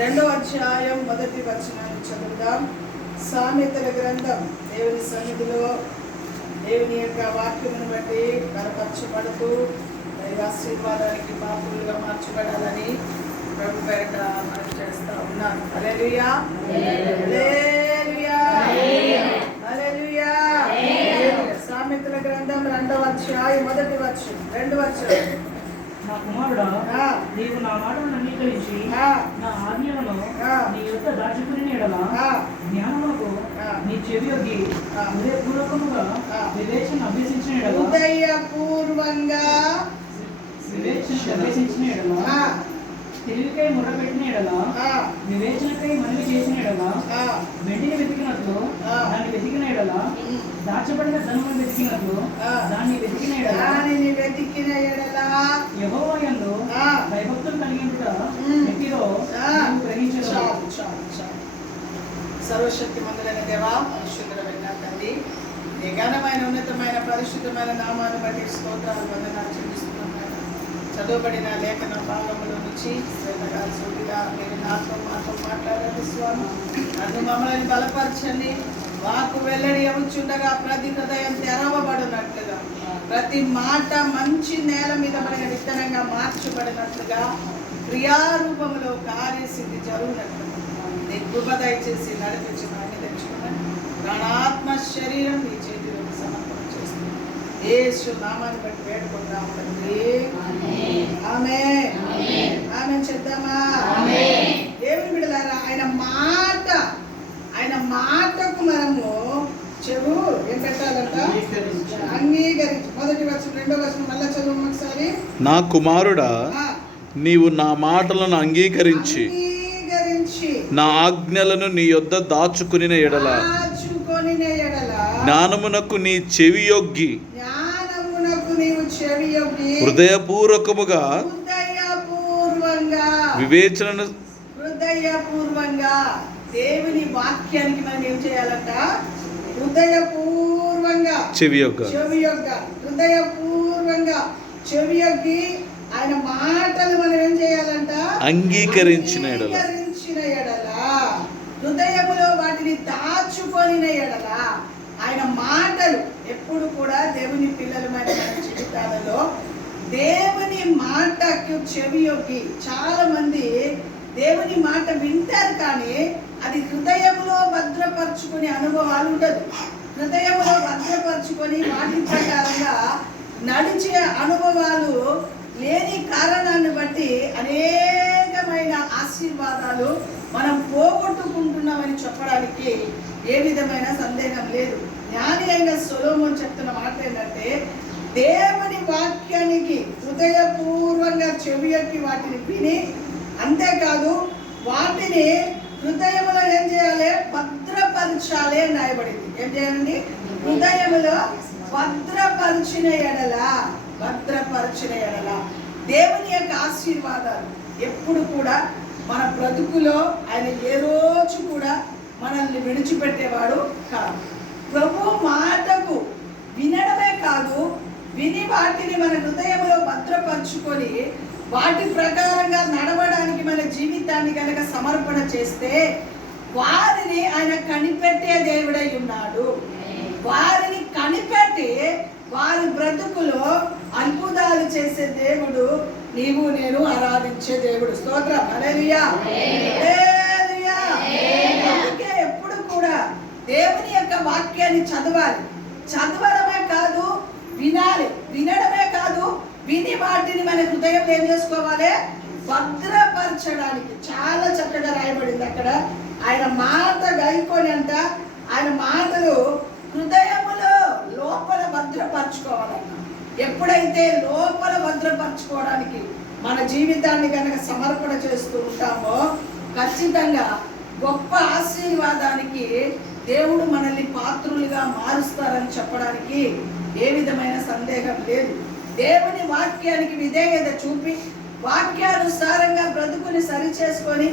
2వ అధ్యాయం 1వ వచనాన్ని చదువుదాం. సామెతల గ్రంథం దేవుని సన్నిధిలో దేవుని యొక్క వాక్యమును బట్టి బలపరచబడుతూ ఆశీర్వాదానికి పాత్రులుగా మార్చబడాలని ప్రభు పేరట మనం చేస్తా ఉన్నాను. హల్లెలూయా, హల్లెలూయా, హల్లెలూయా. సామెతల గ్రంథం 2వ అధ్యాయం 1వ వచనం 2వ వచనం. నా కుమారుడా, నీవు నా మాటను అంగీకరించి నా ఆజ్ఞలను నీ యొక్క దాచుకుని ఎడల జ్ఞానమునకు నీ చెవియొగ్గి హృదయపూర్వకముగా వివేచన అభ్యసించిన ఎడల తెలివికై ముర్రపెట్టిన ఎడల వివేచనకై మనవి చేసిన ఎడల వెండిని వెతికినట్లు దాన్ని వెతికిన ఎడల దాచబడిన ధనమును వెతికినట్లు దాన్ని వెతికిన ఎడల యెహోవా యందు భయభక్తులు కలిగించుట ఎట్టిదో గ్రహించగలవు. సర్వశక్తి మందులైన దేవా, పరిశుద్ధుడైన తండ్రి, నీ ఘనమైన ఉన్నతమైన పరిశుద్ధమైన నామాన్ని బట్టి స్తోత్రాలు వందనాలు చెల్లిస్తున్నాను. చదువుబడిన లేఖన భాగంలో నుంచి శ్రద్ధగా సూటిగా మీరు నాతో మాట్లాడండి స్వామి. నన్ను మమ్మల్ని బలపరచండి. వాకు వెల్లడి అవుచుండగా ప్రతి హృదయం తెరవబడినట్లుగా, ప్రతి మాట మంచి నేల మీద మనకి విత్తనంగా మార్చబడినట్లుగా, క్రియారూపంలో కార్యసిద్ధి జరుగునట్లుగా నీ కృప దయచేసి నడిపించి నాన్ని తెచ్చుకున్నాను. ప్రాణాత్మ శరీరం నీ చేతిలోకి సమర్పణ చేస్తున్నాను. యేసు నామాన్ని బట్టి వేడుకుంటాం తండ్రి. ఆమేన్, ఆమేన్ చెప్తామా? దేవుని బిడ్డలారా, ఆయన మాటకు మనము చెవు ఏం పెట్టాలంట? అంగీకరించి. 1వ వచనం 2వ వచనం మళ్ళా చదువు ఒకసారి. నా కుమారుడా, నీవు నా మాటలను అంగీకరించి నా ఆజ్ఞలను నీ యొద్ద దాచుకునిన ఎడల జ్ఞానమునకు నీ చెవియొగ్గి హృదయపూర్వకముగా హృదయపూర్వంగా దేవుని వాక్యానికి మనం ఏం చేయాలంట? హృదయపూర్వంగా హృదయపూర్వంగా చెవియొగ్గి ఆయన మాటలు మనం ఏం చేయాలంట? అంగీకరించిన ఎడల హృదయములో వాటిని దాచుకొనిన ఎడల. ఆయన మాటలు ఎప్పుడు కూడా దేవుని పిల్లలమైన మన జీవితాలలో దేవుని మాటకు చెవియొగ్గి. చాలా మంది దేవుని మాట వింటారు, కానీ అది హృదయంలో భద్రపరచుకునే అనుభవాలు ఉండదు. హృదయంలో భద్రపరచుకొని వాటి ప్రకారంగా నడిచే అనుభవాలు లేని కారణాన్ని బట్టి అనేకమైన ఆశీర్వాదాలు మనం పోగొట్టుకుంటున్నామని చెప్పడానికి ఏ విధమైన సందేహం లేదు. జ్ఞాని అయిన సొలొమోను చెప్తున్న మాట ఏంటంటే, దేవుని వాక్యానికి హృదయపూర్వంగా చెవియొక్కి వాటిని విని, అంతేకాదు వాటిని హృదయములో ఏం చేయాలి? భద్రపరచాలి అని రాయబడింది. ఏం చేయాలండి? హృదయములో భద్రపరిచిన ఎడల దేవుని యొక్క ఆశీర్వాదాలు ఎప్పుడు కూడా మన బ్రతుకులో ఆయన ఏ రోజు కూడా మనల్ని విడిచిపెట్టేవాడు కాదు. ప్రభు మాటకు వినడమే కాదు, విని వాటిని మన హృదయంలో భద్రపరచుకొని వాటి ప్రకారంగా నడవడానికి మన జీవితాన్ని కనుక సమర్పణ చేస్తే వారిని ఆయన కనిపెట్టే దేవుడై ఉన్నాడు. వారిని కనిపెట్టి వారి బ్రతుకులో అద్భుతాలు చేసే దేవుడు నీవు నేను ఆరాధించే దేవుడు. స్తోత్రం, హల్లెలూయా, హల్లెలూయా. అందుకే ఎప్పుడు కూడా దేవుని యొక్క వాక్యాన్ని చదవాలి. చదవడమే కాదు, వినాలి. వినడమే కాదు, విని వాటిని మన హృదయంలో ఏం చేసుకోవాలి? భద్రపరచడానికి. చాలా చక్కగా రాయబడింది అక్కడ. ఆయన మాట గైకొని అంట, ఆయన మాటలు హృదయములో లోపల భద్రపరచుకోవాలన్న. ఎప్పుడైతే లోపల భద్రపరచుకోవడానికి మన జీవితాన్ని కనుక సమర్పణ చేస్తూ ఉంటామో ఖచ్చితంగా గొప్ప ఆశీర్వాదానికి దేవుడు మనల్ని పాత్రులుగా మారుస్తారని చెప్పడానికి ఏ విధమైన సందేహం లేదు. దేవుని వాక్యానికి విధేయత చూపి వాక్యానుసారంగా బ్రతుకుని సరి చేసుకొని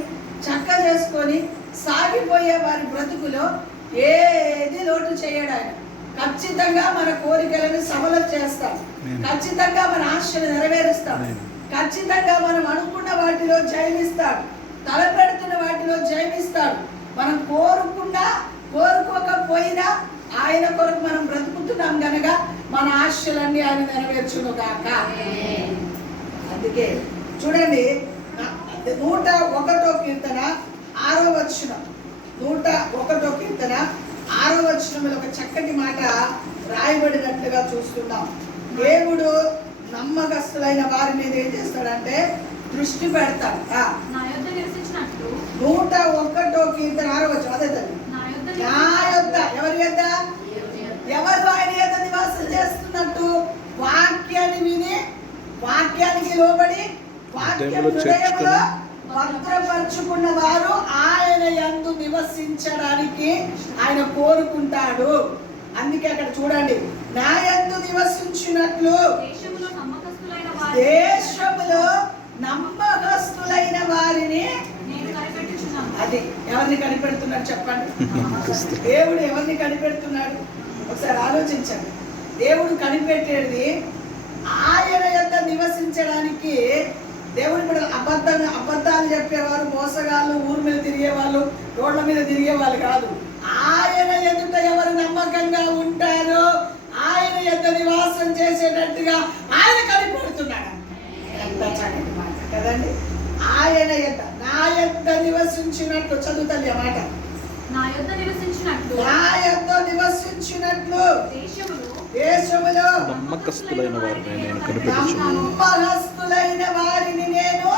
చక్క చేసుకొని సాగిపోయే వారి బ్రతుకులో ఏది లోటు చేయడు ఆయన. ఖచ్చితంగా మన కోరికలను సఫలం చేస్తాం. ఖచ్చితంగా మన ఆశలు నెరవేరుస్తాం. ఖచ్చితంగా మనం అనుకున్న వాటిలో జయమిస్తాడు. తలపెడుతున్న వాటిలో జయమిస్తాడు. మనం కోరుకోకపోయినా ఆయన కొరకు మనం బ్రతుకుతున్నాం గనక మన ఆశలన్నీ ఆయన నెరవేర్చును గాక. అందుకే చూడండి 101వ కీర్తన 6వ వచనం, 101వ కీర్తన 6వ వచనంలో ఒక చక్కటి మాట రాయబడినట్లుగా చూస్తున్నాం. దేవుడు నమ్మకస్తులైన వారి మీద ఏం చేస్తాడంటే దృష్టి పెడతాడు. 101వ కీర్తన 6వ వచనం, అదే తల్లి. నా యొద్ద ఎవరి యొద్ద? ఎవరు ఆయన యొద్ద నివాసం చేస్తున్నట్టు? వాక్యాన్ని విని, వాక్యానికి లోబడి, వాక్యం హృదయంలో భద్రపరుచుకున్న వారు ఆయన యందు నివసించడానికి ఆయన కోరుకుంటాడు. అందుకే అక్కడ చూడండి, నా యందు నివసించినట్లు దేశములో నమ్మకస్తులైన వారిని. అది ఎవరిని కనిపెడుతున్నాడు చెప్పండి? దేవుడు ఎవరిని కనిపెడుతున్నాడు? ఒకసారి ఆలోచించండి. దేవుడు కనిపెట్టేది ఆయన యొక్క నివసించడానికి. దేవుడు కూడా అబద్ధాలు చెప్పేవారు, మోసగాళ్ళు, ఊరు మీద తిరిగేవాళ్ళు, రోడ్ల మీద తిరిగేవాళ్ళు కాదు. ఆయన ఎదుట ఎవరు నమ్మకంగా ఉంటారో ఆయన యొక్క నివాసం చేసేటట్టుగా ఆయన కనిపెడుతున్నాడు. ఎంత చక్కటి మాట కదండి. ఆయన యొక్క నా యొక్క నివసించినట్లు, చదువుతల్లి ఆ మాట. నా యొక్క నివసించినట్లు దేశములో నమ్మకస్తులైన వారిని నేను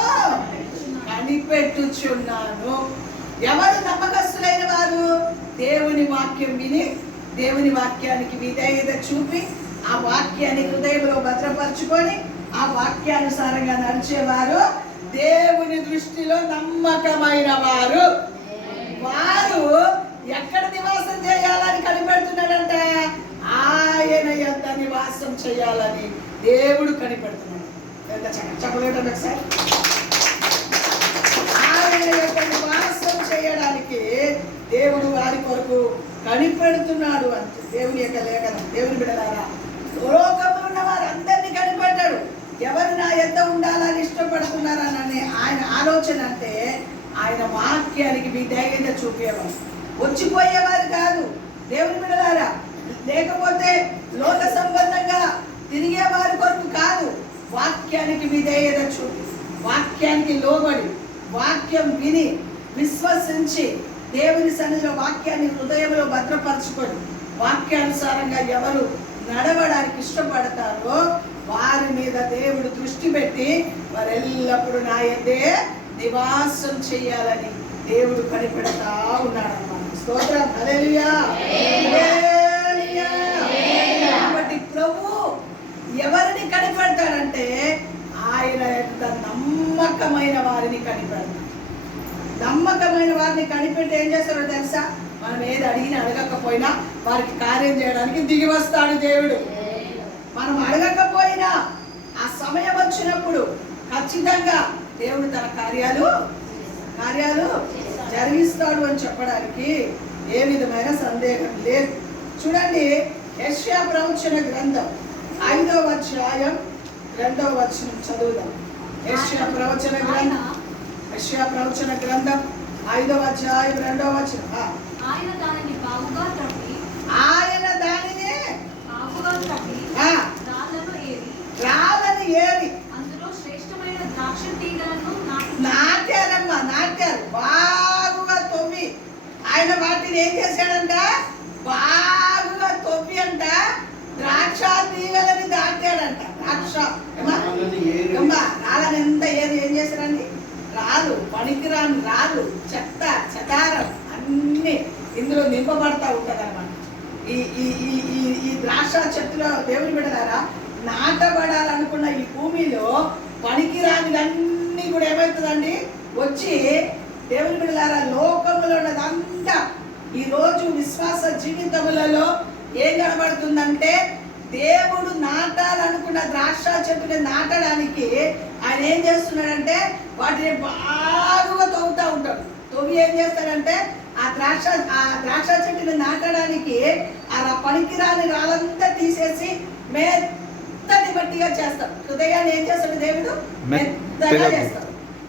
కనిపెట్టుచున్నాను. ఎవరు నమ్మకస్తులైన వారు? దేవుని వాక్యం విని, దేవుని వాక్యానికి విధేయత చూపి, ఆ వాక్యాన్ని హృదయంలో భద్రపరుచుకొని, ఆ వాక్యానుసారంగా నడిచేవారు దేవుని దృష్టిలో నమ్మకమైన వారు. వారు ఎక్కడ నివాసం చేయాలని కనిపెడుతున్నాడంట? ఆయన యొక్క నివాసం చేయాలని దేవుడు కనిపెడుతున్నాడు. ఎంత చెప్పలేటండి ఒకసారి. ఆయన యొక్క నివాసం చేయడానికి దేవుడు వారి కొరకు కనిపెడుతున్నాడు అంటే దేవుని యొక్క లేఖనం. దేవుని బిడ్డలారా, లోకంలో ఉన్న వారందరినీ కనిపెట్టాడు. ఎవరు నా యొద్ద ఉండాలని ఇష్టపడుతున్నారని ఆయన ఆలోచన. అంటే ఆయన వాక్యానికి విధేయత చూపేవారు, వచ్చిపోయేవారు కాదు. దేవుని బిడ్డలారా, లేకపోతే లోక సంబంధంగా తిరిగే వారి కొరకు కాదు. వాక్యానికి విధేయత చూపి, వాక్యానికి లోబడి, వాక్యం విని, విశ్వసించి, దేవుని సన్నిధిలో వాక్యాన్ని హృదయంలో భద్రపరచుకొని, వాక్యానుసారంగా ఎవరు నడవడానికి ఇష్టపడతారో వారి మీద దేవుడు దృష్టి పెట్టి వారు ఎల్లప్పుడూ నా యందే నివాసం చేయాలని దేవుడు కనిపెడతా ఉన్నాడు అన్నమాట. స్తోత్రం, హల్లెలూయా. కాబట్టి ప్రభు ఎవరిని కనిపెడతాడంటే ఆయన ఎంత నమ్మకమైన వారిని కనిపెడతాడు. నమ్మకమైన వారిని కనిపెట్టి ఏం చేస్తారో తెలుసా? మనం ఏది అడిగినా అడగకపోయినా వారికి కార్యం చేయడానికి దిగి వస్తాడు దేవుడు. మనం అడగకపోయినా ఆ సమయం వచ్చినప్పుడు ఖచ్చితంగా దేవుడు తన కార్యాలు జరిగిస్తాడు అని చెప్పడానికి ఏ విధమైన సందేహం లేదు. చూడండి, యెషయా ప్రవచన గ్రంథం 5వ అధ్యాయం 2వ వచనం చదువుదాం. యెషయా ప్రవచన గ్రంథం 5వ అధ్యాయం 2వ వచనం. ఆయన దానిని రాళ్ళను ఏరి నాటారు, బాగుగా తవ్వి. ఆయన వాటిని ఏం చేశాడంట? బాగుగా తవ్వి అంట ద్రాక్ష తీగలని దాటాడంట. రాళ్ళని ఎంత ఏం చేశారండి? రాళ్ళు, పనికిరాని రాళ్ళు, చెత్త చెదారం అన్ని ఇందులో నింపబడతా ఉంటది అన్నమాట. ఈ ద్రాక్ష చెట్టులో దేవుని బిడ్డలారా, నాటబడాలనుకున్న ఈ భూమిలో పనికిరానిదన్నీ కూడా ఏమవుతుందండి? వచ్చి దేవుని బిడ్డలారా, లోకంలో ఉన్నదంతా ఈరోజు విశ్వాస జీవితములలో ఏం కనబడుతుందంటే, దేవుడు నాటాలనుకున్న ద్రాక్ష చెట్టుని నాటడానికి ఆయన ఏం చేస్తున్నాడంటే వాటిని బాగుగా తవ్వుతూ ఉంటాడు. తవ్వి ఏం చేస్తాడంటే ఆ ద్రాక్ష చెట్టుని నాటడానికి ఆ పనికిరాని రాళ్ళంతా తీసేసి మెత్తని మట్టిగా చేస్తాడు. హృదయాన్ని ఏం చేస్తాడు దేవుడు? మెత్తగా చేస్తాడు.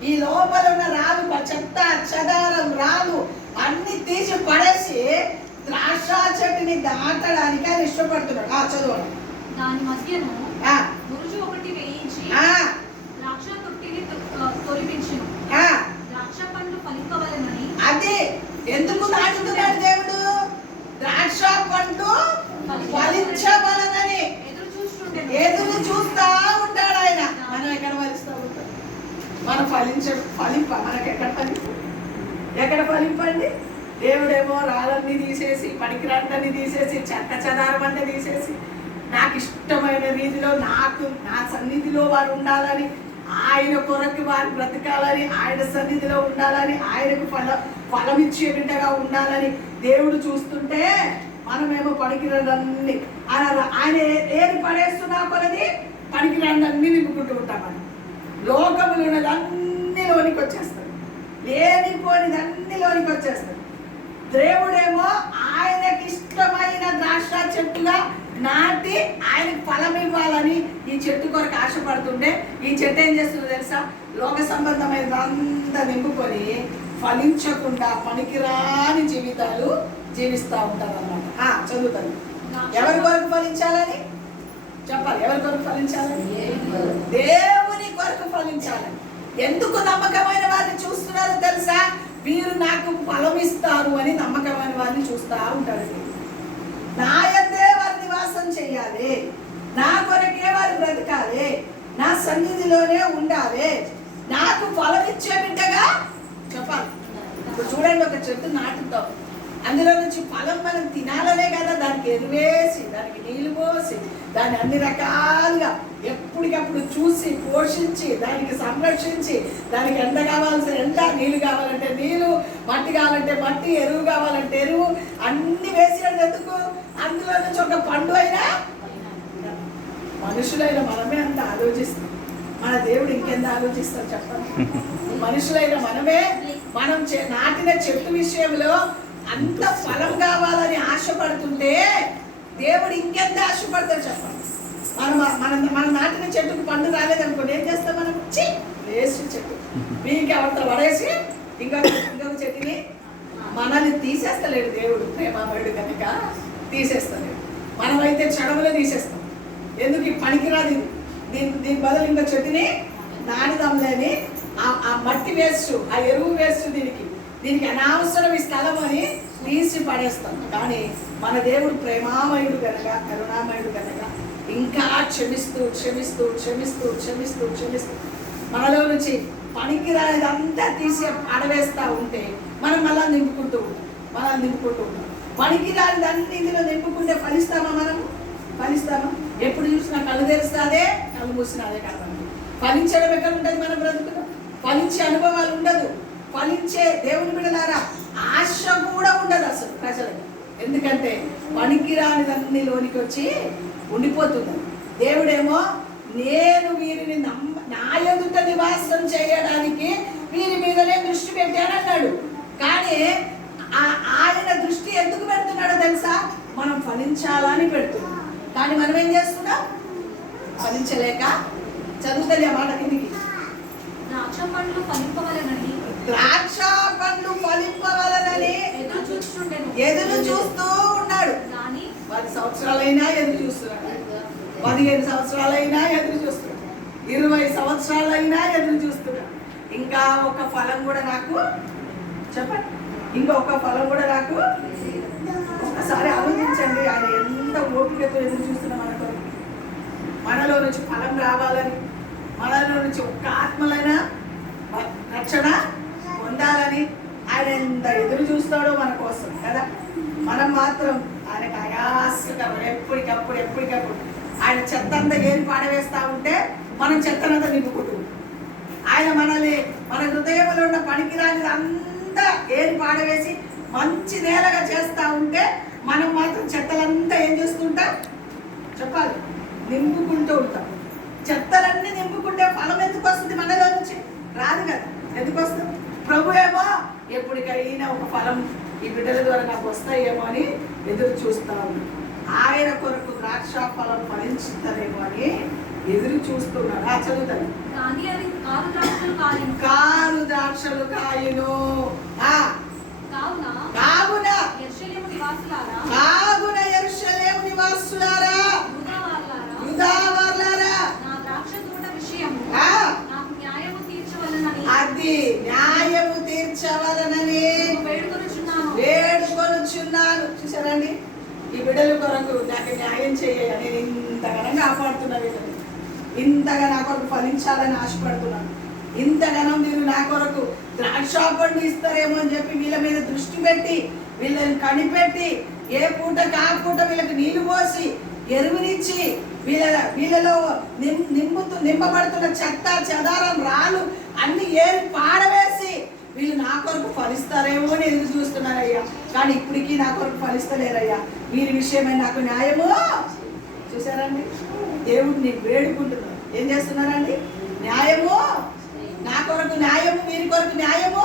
ఈ లోపల ఉన్న రాళ్ళు చెత్త చెదారం రాళ్ళు అన్ని తీసి పడేసి ద్రాక్ష చెట్టుని దాటడానికి ఆయన ఇష్టపడుతున్నాడు. చదవండి. దాని మధ్యను గురుజు ఒకటి వేయించి ద్రాక్ష తొట్టిని తొలిపించును. ద్రాక్ష పండ్లు ఫలింపవలెనని. అదే ఎందుకు నాటుతున్నాడు దేవుడు? ద్రాక్ష పండ్లు ఫలించవలనని ఎదురు చూస్తా ఉంటాడు ఆయన. మనం ఎక్కడ ఫలిస్తూ ఉంటాం? మనం మనకి ఎక్కడ ఫలింపండి? దేవుడేమో రాళ్ళన్నీ తీసేసి పనికిరాళ్ళన్నీ తీసేసి చెత్త చెదారం అంతా తీసేసి నాకు ఇష్టమైన రీతిలో నా సన్నిధిలో వారు ఉండాలని, ఆయన కొరకు వారు బ్రతకాలని, ఆయన సన్నిధిలో ఉండాలని, ఆయనకు ఫలమిచ్చే బిడ్డగా ఉండాలని దేవుడు చూస్తుంటే మనమేమో పనికిరాళ్ళన్నీ ఆయన ఏది పడేస్తున్నా కొలది పనికిరాళ్ళన్నీ నింపుకుంటూ ఉంటాం. మనం లోకములు ఉన్నదన్నీలోనికి వచ్చేస్తాడు, లేనిపోయినది అన్నిలోనికి వచ్చేస్తాడు. దేవుడేమో ఆయనకి ఇష్టమైన ద్రాక్ష చెట్టుగా నాటి ఆయనకు ఫలం ఇవ్వాలని ఈ చెట్టు కొరకు ఆశపడుతుంటే ఈ చెట్టు ఏం చేస్తుందో తెలుసా? లోక సంబంధమైన అంతా నింపుకొని ఫలించకుండా పనికిరాని జీవితాలు జీవిస్తూ ఉంటారు అన్నమాట. చదువుతాను. ఎవరి కొరకు ఫలించాలని చెప్పాలి. ఎవరి కొరకు ఫలించాలని? దేవుని కొరకు ఫలించాలని. ఎందుకు నమ్మకమైన వారిని చూస్తున్నారో తెలుసా? వీరు నాకు ఫలం ఇస్తారు అని నమ్మకమైన వారిని చూస్తూ ఉంటాడు. నా యందే వారి నివాసం చెయ్యాలి, నా కొరకే వారు బ్రతకాలి, నా సన్నిధిలోనే ఉండాలి, నాకు ఫలం ఇచ్చే బిడ్డగా చెప్పాలి. ఇప్పుడు చూడండి, ఒక చెట్టు నాటుతాం, అందులో నుంచి ఫలం మనం తినాలనే కదా దానికి ఎరువేసి, దానికి నీళ్లు పోసి, దాన్ని అన్ని రకాలుగా ఎప్పటికప్పుడు చూసి పోషించి, దానికి సంరక్షించి, దానికి ఎండ కావాల్సిన ఎండ, నీళ్ళు కావాలంటే నీళ్ళు, మట్టి కావాలంటే మట్టి, ఎరువు కావాలంటే ఎరువు అన్ని వేసినట్టు ఎందుకు? అందులో నుంచి ఒక పండు అయినా మనుషులైన మనమే అంత ఆలోచిస్తాం, మన దేవుడు ఇంకెంత ఆలోచిస్తాం చెప్పండి? మనుషులైన మనమే మనం నాటిన చెట్టు విషయంలో అంత ఫలం కావాలని ఆశపడుతుంటే దేవుడు ఇంకెంత ఆశపడతాడు చెప్పండి? మనం నాటిన చెట్టుకు పండు రాలేదనుకోండి, ఏం చేస్తాం మనం? వేస్ట్ చెట్టు మీకు ఎవరితో పడేసి ఇంకొక చెట్టుని మనల్ని తీసేస్తలేడు దేవుడు. ప్రేమమయుడు కనుక తీసేస్తలేడు. మనమైతే చెడవలే తీసేస్తాం. ఎందుకు? ఈ పనికిరాదు, దీని బదులు ఇంకో చెట్టుని నాటుదాంలేని ఆ మట్టి వేస్ట్, ఆ ఎరువు వేస్ట్, దీనికి అనవసరం ఈ స్థలం అని తీసి పడేస్తాం. కానీ మన దేవుడు ప్రేమామయుడు కనుక, కరుణామయుడు కనుక ఇంకా క్షమిస్తూ క్షమిస్తూ క్షమిస్తూ క్షమిస్తూ క్షమిస్తూ మనలో నుంచి పనికిరానిదంతా తీసి పడవేస్తూ ఉంటే మనం మళ్ళీ నింపుకుంటూ ఉంటాం. పనికిరానిదన్నీ ఇందులో నింపుకుంటే ఫలిస్తామా? మనము ఫలిస్తామా? ఎప్పుడు చూసినా కళ్ళు తెరుస్తాదే, కళ్ళు మూసినా అదే కనబడి. ఫలించడం ఎక్కడ ఉంటుంది? మన బ్రతుకులో ఫలించే అనుభవాలు ఉండదు. ఫలించే దేవుని బిడ్డలారా ఆశ కూడా ఉండదు అసలు ప్రజలకి. ఎందుకంటే పనికిరానిదన్నీ లోనికి వచ్చి ఉండిపోతుంది. దేవుడేమో నేను వీరిని నా ఎదుట నివాసం చేయడానికి వీరి మీదనే దృష్టి పెట్టానన్నాడు. కానీ ఆయన దృష్టి ఎందుకు పెడుతున్నాడో తెలుసా? మనం ఫలించాలని పెడుతున్నాం. కానీ మనం ఏం చేస్తున్నాం? ఫలించలేక చదువుతలే ఆ మాట కిందికి. ద్రాక్ష పండ్లు ఫలింపవలెనని ఎదురు చూస్తూ ఉన్నాడు. 10 సంవత్సరాలైనా ఎదురు చూస్తున్నాడు, 15 సంవత్సరాలైనా ఎదురు చూస్తున్నాడు, 20 సంవత్సరాలైనా ఎదురు చూస్తున్నాడు. ఇంకా ఒక ఫలం కూడా నాకు చెప్పండి, ఇంకొక ఫలం కూడా నాకు. ఒకసారి ఆలోచించండి, ఆయన ఎంత ఓపికతో ఎదురు చూస్తున్నాం మనలో నుంచి ఫలం రావాలని, మనలో నుంచి ఒక్క ఆత్మలైనా రక్షణ పొందాలని ఆయన ఎంత ఎదురు చూస్తాడో మన కోసం కదా. మనం మాత్రం ఆయనకు ఆయాసకరం, ఎప్పటికప్పుడు ఆయన చెత్త అంతా ఏరి పాడవేస్తూ ఉంటే మనం చెత్తనంతా నింపుకుంటూ ఆయన మన హృదయంలో ఉన్న పనికిరాని అంతా ఏరి పాడవేసి మంచి నేలగా చేస్తూ ఉంటే మనం మాత్రం చెత్తలంతా ఏం చేస్తుంటాం చెప్పాలి? నింపుకుంటూ ఉంటాం. చెత్తలన్నీ నింపుకుంటే ఫలం ఎందుకు వస్తుంది? మనలో నుంచి రాదు కదా. ఎందుకు వస్తుంది? ప్రభు ఏమో ఎప్పటికైనా ఒక ఫలం ఈ బిడ్డల ద్వారా నాకు వస్తాయేమో అని ఎదురు చూస్తా ఉన్నాడు. ఆయన కొరకు ద్రాక్ష ఫలం ఫలించుతారేమో అని ఎదురు చూస్తున్నాడు. చదువుతాను. కానీ ద్రాక్షలు కాయును. కావున కావున యెరూషలేము నివాసులారా, కావున యెరూషలేము నివాసులారా, యూదా వారలారా, నా ద్రాక్ష తోట విషయము నాకు న్యాయము తీర్చవలెనని అది న్యాయము తీర్చవలనని వేడుకొనుచున్నాను. చూసారండి, ఈ బిడ్డల కొరకు నాకు న్యాయం చేయాలి. నేను ఇంతగానో కాపాడుతున్నా వీళ్ళని, ఇంతగా నా కొరకు ఫలించాలని ఆశపడుతున్నాను. ఇంతగానో మీరు నా కొరకు ద్రాక్ష పండు ఇస్తారేమో అని చెప్పి వీళ్ళ మీద దృష్టి పెట్టి వీళ్ళని కనిపెట్టి ఏ పూట కా పూట వీళ్ళకి నీళ్లు పోసి ఎరువునిచ్చి వీళ్ళలో నింపబడుతున్న చెత్త చెదారం రాళ్ళు అన్ని ఏరి పాడవేసి వీళ్ళు నా కొరకు ఫలిస్తారేమో అని ఎదురు చూస్తున్నారయ్యా. కానీ ఇప్పటికీ నా కొరకు ఫలిస్తలేరయ్యా. వీరి విషయమై నాకు న్యాయము. చూసారండి, దేవుడిని వేడుకుంటున్నారు. ఏం చేస్తున్నారండి? న్యాయము, నా కొరకు న్యాయము, వీరి కొరకు న్యాయము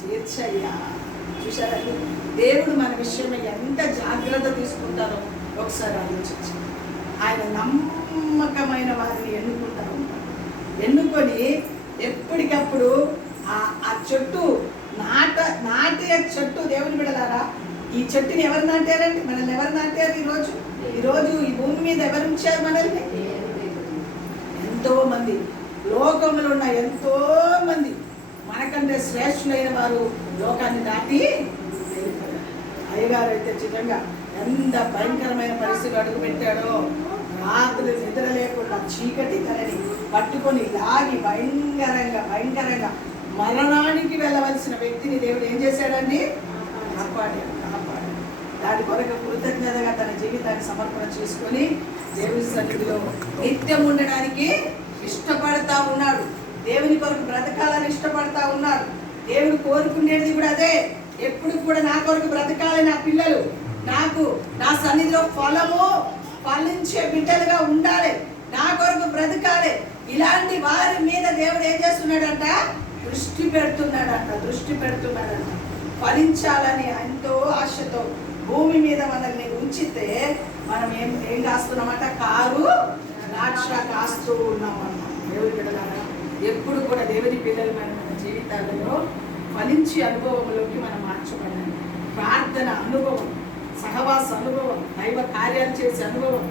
తీర్చయ్యా. చూసారండి, దేవుడు మన విషయమై ఎంత జాగ్రత్త తీసుకుంటారో ఒకసారి ఆలోచించి. ఆయన నమ్మకమైన వారిని ఎన్నుకుంటా ఉంటారు. ఎన్నుకొని ఎప్పటికప్పుడు ఆ చెట్టు నాటే చెట్టు. దేవుని బిడ్డలారా, ఈ చెట్టుని ఎవరు నాటారండి? మనల్ని ఎవరు నాటారు? ఈరోజు ఈ భూమి మీద ఎవరు ఉంచారు మనల్ని? ఎంతో మంది, లోకంలో ఉన్న ఎంతో మంది మనకంటే శ్రేష్ఠులైన వారు లోకాన్ని దాటి వెళ్ళిపోయారు. అయ్యగారు అయితే చిత్రంగా ఎంత భయంకరమైన పరిస్థితి అడుగు పెట్టాడో. రాత్రి నిద్ర లేకుండా చీకటి తలని పట్టుకొని లాగి భయంకరంగా మరణానికి వెళ్ళవలసిన వ్యక్తిని దేవుడు ఏం చేశాడండి? కాపాడాడు. దాని కొరకు కృతజ్ఞతగా తన జీవితాన్ని సమర్పణ చేసుకొని దేవుని సన్నిధిలో నిత్యం ఉండడానికి ఇష్టపడతా ఉన్నాడు. దేవుని కొరకు బ్రతకాలని ఇష్టపడతా ఉన్నాడు. దేవుడు కోరుకునేది కూడా అదే. ఎప్పుడు కూడా నా కొరకు బ్రతకాలి, నా పిల్లలు నాకు నా సన్నిధిలో ఫలించే బిడ్డలుగా ఉండాలి, నా కొరకు బ్రతకాలి. ఇలాంటి వారి మీద దేవుడు ఏం చేస్తున్నాడంట? దృష్టి పెడుతున్నాడంట. ఫలించాలని ఎంతో ఆశతో భూమి మీద మనల్ని ఉంచితే మనం ఏం కాస్తున్నామంట? కారు ద్రాక్ష కాస్తూ ఉన్నామన్నమాట. దేవుని బిడ్డలారా, ఎప్పుడు కూడా దేవుని పిల్లలు మన జీవితాలలో ఫలించి అనుభవంలోకి మనం మార్చబడాలి. ప్రార్థన అనుభవం, సహవాస అనుభవం, దైవ కార్యాలు చేసే అనుభవం.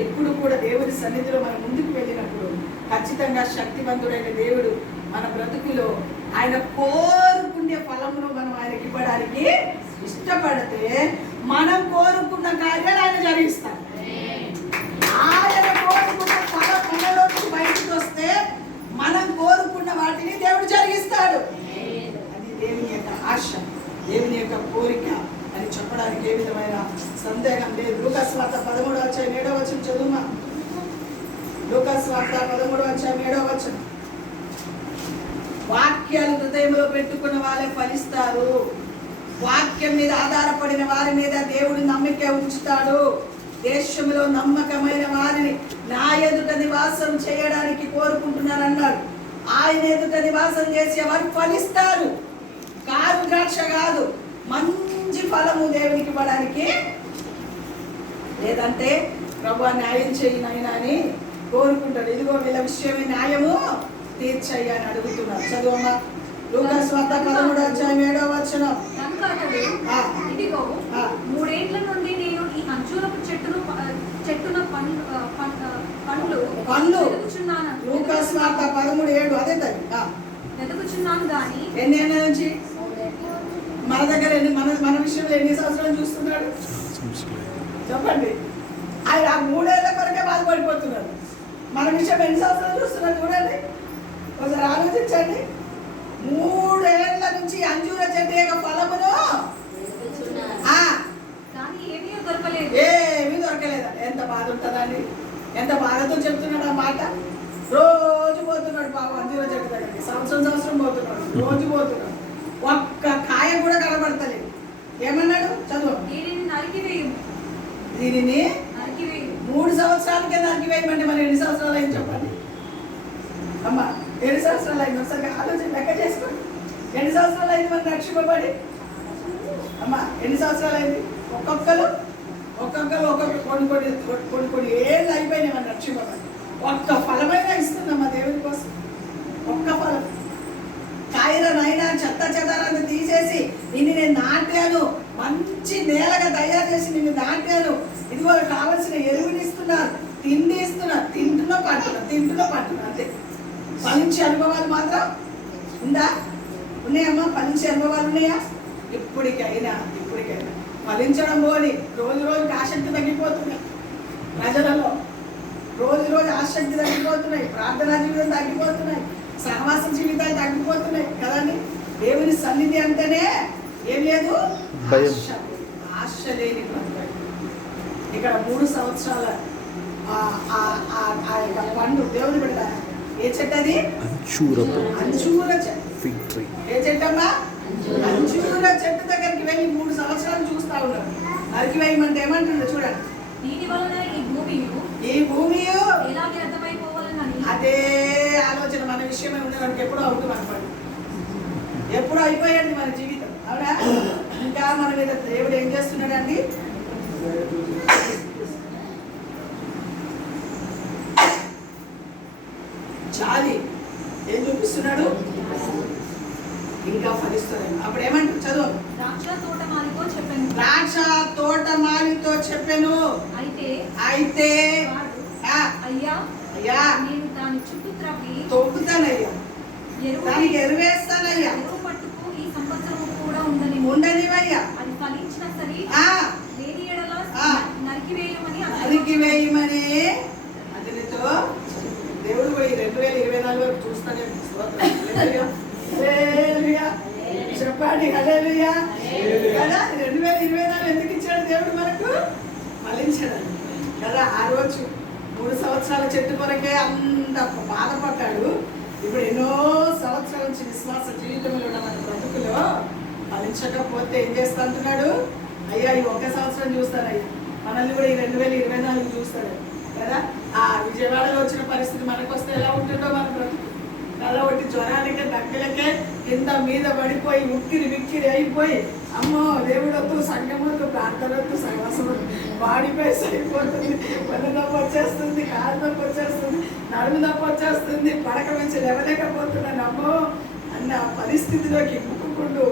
ఎప్పుడు కూడా దేవుని సన్నిధిలో మనం ముందుకు వెళ్ళినప్పుడు ఖచ్చితంగా శక్తివంతుడైన దేవుడు మన బ్రతుకులో ఆయన కోరుకునే ఫలమును మనం ఆయనకి ఇవ్వడానికి ఇష్టపడితే మనం కోరుకున్న కార్యాలు ఆయన జరిగిస్తాడు. ఆయన కోరుకున్న ఫలం మనలోకి బయటకు వస్తే మనం కోరుకున్న వాటిని దేవుడు జరిగిస్తాడు. అది దేవుని యొక్క ఆశ, దేవుని యొక్క కోరిక అని చెప్పడానికి ఏ విధమైన సందేహం లేదు. లూకాసు వార్త 13:7 చదువుమా. లూకాసు వార్త 13:7 వాక్యాలు హృదయంలో పెట్టుకున్న వాళ్ళే ఫలిస్తారు. వాక్యం మీద ఆధారపడిన వారి మీద దేవుడు నమ్మిక ఉంచుతాడు. దేశంలో నమ్మకమైన వారిని నా ఎదుట నివాసం చేయడానికి కోరుకుంటున్నారన్నాడు. ఆయన ఎదుట నివాసం చేసే వారు ఫలిస్తారు. కారు ద్రాక్ష కాదు, మంచి ఫలము దేవునికి ఇవ్వడానికి. లేదంటే ప్రభువా న్యాయం చేయనైనా అని కోరుకుంటాడు. ఇదిగో వీళ్ళ విషయమే న్యాయము తీర్చయ్యా అని అడుగుతున్నారు. చదువమ్మా. లూకాసు వార్త 13:7 ఇదిగో 3 ఏండ్ల నుండి నేను ఈ అంజూరపు చెట్టున పండ్లు వెతుకుచున్నాను. లూకాసు వార్త 13:7 అదే తల్లి వెతుకుచున్నాను. గాని ఎన్ని ఏళ్ళ నుంచి మన దగ్గర మన విషయంలో ఎన్ని సంవత్సరాలు చూస్తున్నాడు చెప్పండి? ఆయన ఆ 3 ఏళ్ల కొరకే బాధపడిపోతున్నాడు. మన విషయం ఎన్ని సంవత్సరాలు చూస్తున్నాడు చూడండి, ఒకసారి ఆలోచించండి. 3 ఏళ్ల నుంచి అంజూర చెట్టు యొక్క ఫలమును ఏమీ దొరకలేదు. ఎంత బాధ ఉంటుందండి, ఎంత బాధతో చెప్తున్నాడు ఆ మాట. రోజు పోతున్నాడు పాపం అంజూర చెట్టు దగ్గరికి, సంవత్సరం పోతున్నాడు, రోజు పోతున్నాడు. ఒక్క కాయ కూడా కనబడతలేదు. ఏమన్నాడు? చదువు. దీనిని 3 సంవత్సరాలకే నరికివేయమంటే మరి ఎన్ని సంవత్సరాలు అయింది చెప్పండి అమ్మా? 7 సంవత్సరాలు అయింది. ఒకసారి ఆలోచన లెక్క చేసుకోండి. ఎన్ని సంవత్సరాలు అయింది మనం రక్షింపబడి? అమ్మా ఎన్ని సంవత్సరాలు అయింది? ఒక్కొక్కరు కొన్ని ఏళ్ళు అయిపోయినాయి మనం రక్షింపబడి. ఒక్క ఫలమైనా ఇస్తుందమ్మా దేవుని కోసం. ఒక్క ఫలం. కాయ మీద నైనా చెత్త చెదారాన్ని తీసేసి నిన్ను నేను నాటాను, మంచి నేలగా తయారు చేసి నిన్ను నాటాను. ఇదిగో కావలసిన ఎరువుని ఇస్తున్నాను, తిండి ఇస్తున్నాను, తింటున్నా పట్టున్నా అంతే. ఫలించే అనుభవాలు మాత్రం ఉందా? ఉన్నాయమ్మా? ఫలించే అనుభవాలు ఉన్నాయా? ఇప్పటికైనా ఫలించడం పోని రోజు రోజుకి ఆసక్తి తగ్గిపోతున్నాయి ప్రజలలో, రోజు రోజు ఆసక్తి తగ్గిపోతున్నాయి, ప్రార్థనా జీవితం తగ్గిపోతున్నాయి, సహవాస జీవితాలు తగ్గిపోతున్నాయి కదండి. దేవుని సన్నిధి అంటేనే ఏం లేదు, ఆశ లేని బ్రతుకు. ఇక్కడ 3 సంవత్సరాల ఆ యొక్క పండు దేవుని బిడ్డ ఏ చెట్టు అది? అంజూర చెట్టు. ఏ చెట్టమ్మా? అంజూర చెట్టు దగ్గరికి వెళ్ళి 3 సంవత్సరాలు చూస్తా ఉన్నారు. నరికి వేయమంటే ఏమంటుందో చూడండి. దీని వలన ఈ భూమి ఎలా వ్యర్థమైపోవాలని అదే ఆలోచన మన విషయమే ఉండడానికి ఎప్పుడో అవుతుంది అనుకోండి, ఎప్పుడో అయిపోయింది మన జీవితం. అవునా? ఇంకా మన మీద దేవుడు ఏం చేస్తున్నాడండి? చాలి ఏం చూపిస్తున్నాడు? ఇంకా ఫలిస్తున్నాడు. అప్పుడు ఏమంటారు? చదువు. ద్రాక్ష తోటమాలితో చెప్పాను. అయితే అయ్యా నేను దాని చుట్టూ త్రవ్వి తొక్కుతానయ్యా, దానికి ఎరువేస్తానయ్యా, ఎరువు పట్టుకు ఈ సంవత్సరం కూడా ఉండనివయ్యా, అది ఫలించిన సరే లేని ఎడల నరికివేయమని అతనితో దేవుడు 2024 వరకు చూస్తానే. చెప్పండి హల్లెలూయా కదా. 2024 ఎందుకు ఇచ్చాడు దేవుడు మనకు? ఫలించడం కదా. ఆ రోజు 3 సంవత్సరాల చెట్టు కొరకే అంత బాధపడ్డాడు. ఇప్పుడు ఎన్నో సంవత్సరాల నుంచి విశ్వాస జీవితంలో ఉన్న మన బ్రతుకులో ఫలించకపోతే ఏం చేస్తా అంటున్నాడు? అయ్యా ఈ 1 సంవత్సరం చూస్తానయ్యా, మనల్ని కూడా ఈ 2024 చూస్తాడు కదా. ఆ విజయవాడలో వచ్చిన పరిస్థితి మనకు వస్తే ఎలా ఉంటుందో మన బ్రతుకు. అలా ఒకటి జ్వరాలకే దగ్గలకే కింద మీద పడిపోయి ఉక్కిరి అయిపోయి, అమ్మో దేవుడొద్దు, సంఘమొద్దు, ప్రార్థనొద్దు, సహవాసం బాడీపేస్ అయిపోతుంది, పన్ను నొప్పి వచ్చేస్తుంది, కాలు నొప్పి వచ్చేస్తుంది, నడుము నొప్పి వచ్చేస్తుంది, పడక నుంచి లేవలేకపోతున్నాను అమ్మో అన్న పరిస్థితిలోకి ముక్కుకుంటూ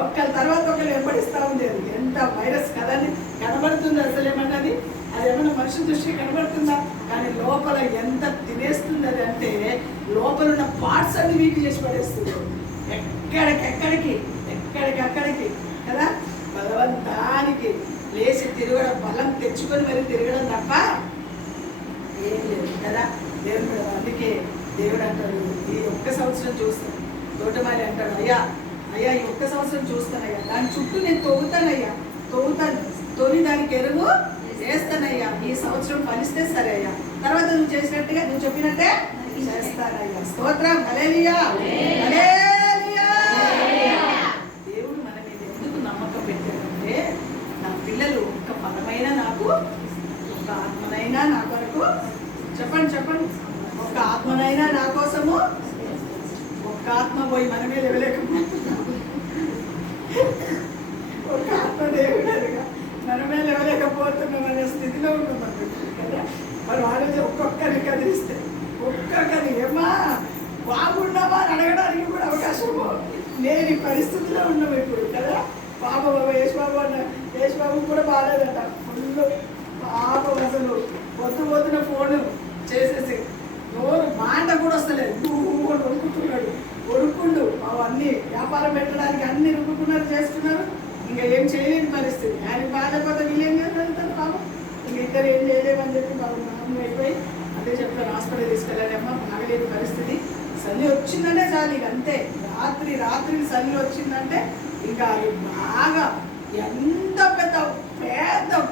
ఒక్కరి తర్వాత ఒకరు వెంబడిస్తూ ఉండేది. ఎంత వైరస్ కదని కనబడుతుంది అసలు ఏమన్నది? అది ఏమన్నా మనిషి దృష్టికి కనబడుతుందా? కానీ లోపల ఎంత తినేస్తుంది అది అంటే, లోపల ఉన్న పార్ట్స్ అన్ని వీక్ చేసి పడేస్తుంది. ఎక్కడికక్కడికి కదా. బలవంతానికి లేచి తిరగడం, బలం తెచ్చుకొని మరి తిరగడం తప్ప ఏం లేదు కదా. దేవుడు అందుకే దేవుడు అంటాడు, ఈ 1 సంవత్సరం చూస్తాను. తోటమాలి అంటాడు, అయ్యా ఈ 1 సంవత్సరం చూస్తానయ్యా, దాని చుట్టూ నేను తవ్వుతాను, దానికి ఎరువు చేస్తానయ్యా. ఈ సంవత్సరం ఫలిస్తే సరే అయ్యా, తర్వాత నువ్వు చేసినట్టుగా నువ్వు చెప్పినట్టే చేస్తానయ్యా. స్తోత్రం. హల్లెలూయా. దేవుడు మన మీద ఎందుకు నమ్మకం పెట్టాడంటే, నా పిల్లలు ఒక్క పదమైనా నాకు, ఒక్క ఆత్మనైనా నా కొరకు, చెప్పండి ఒక్క ఆత్మనైనా నా కోసము, ఒక్క ఆత్మ పోయి మనమే లేవలేకపోతున్నాం. ఒక ఆత్మ దేవుడుగా మనమే లేవలేకపోతున్నాం అనే స్థితిలో ఉన్నాం కదా. మనం ఆలోచన ఒక్కొక్కరిని కదిలిస్తే, ఒక్కొక్కరిని ఏమా బాగున్నావా అని అడగడానికి కూడా అవకాశము లేని పరిస్థితిలో ఉన్నాం ఇప్పుడు కదా. బాబు యేసుబాబు కూడా బాగాలేదట, ఫుల్ పాపం. అసలు పొద్దున ఫోను చేసేసి నోరు మాట కూడా వస్తలేదు, ఒడుకుండు. అవన్నీ వ్యాపారం పెట్టడానికి అన్ని రుక్కున్నారు, చేస్తున్నారు. ఇంకా ఏం చేయలేని పరిస్థితి. ఆయన బాధపడ్డ వీళ్ళేం చేస్తారు పాపం. ఇంక ఇద్దరు ఏం చేయలేమని చెప్పి బాబు అయిపోయి అదే చెప్తారు, హాస్పిటల్ తీసుకెళ్ళాలేమ్మా, బాగలేని పరిస్థితి. చలి వచ్చిందంటే చాలు, ఇక అంతే. రాత్రి చలి వచ్చిందంటే ఇంకా అది బాగా ఎంత పెద్ద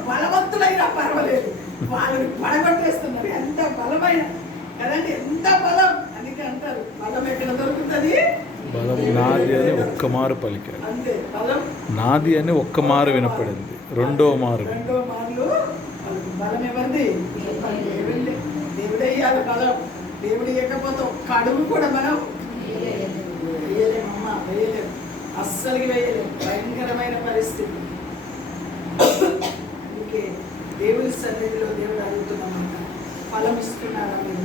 బలవంతులైనా పర్వాలేదు, వాళ్ళని పడగొట్టేస్తున్నారు. ఎంత బలమైన కదండి, ఎంత బలం. అందుకే అంటారు, బలం ఎక్కడ దొరుకుతుంది? బలం నాది అని ఒక్క మారు పలికాడు. అంతే, బలం నాది అని ఒక్క మారు వినపడింది. రెండో మార్లు బలం ఎవరిది? దేవుడే ఇవ్వాలి బలం. దేవుడు ఇవ్వకపోతే ఒక్క అడుగు కూడా మనం వేయలేమమ్మా, వేయలేము, అస్సలకి వేయలేము. భయంకరమైన పరిస్థితి. అందుకే దేవుడి సన్నిధిలో దేవుడు అడుగుతున్నామంట, ఫలం ఇస్తున్నారా మీరు?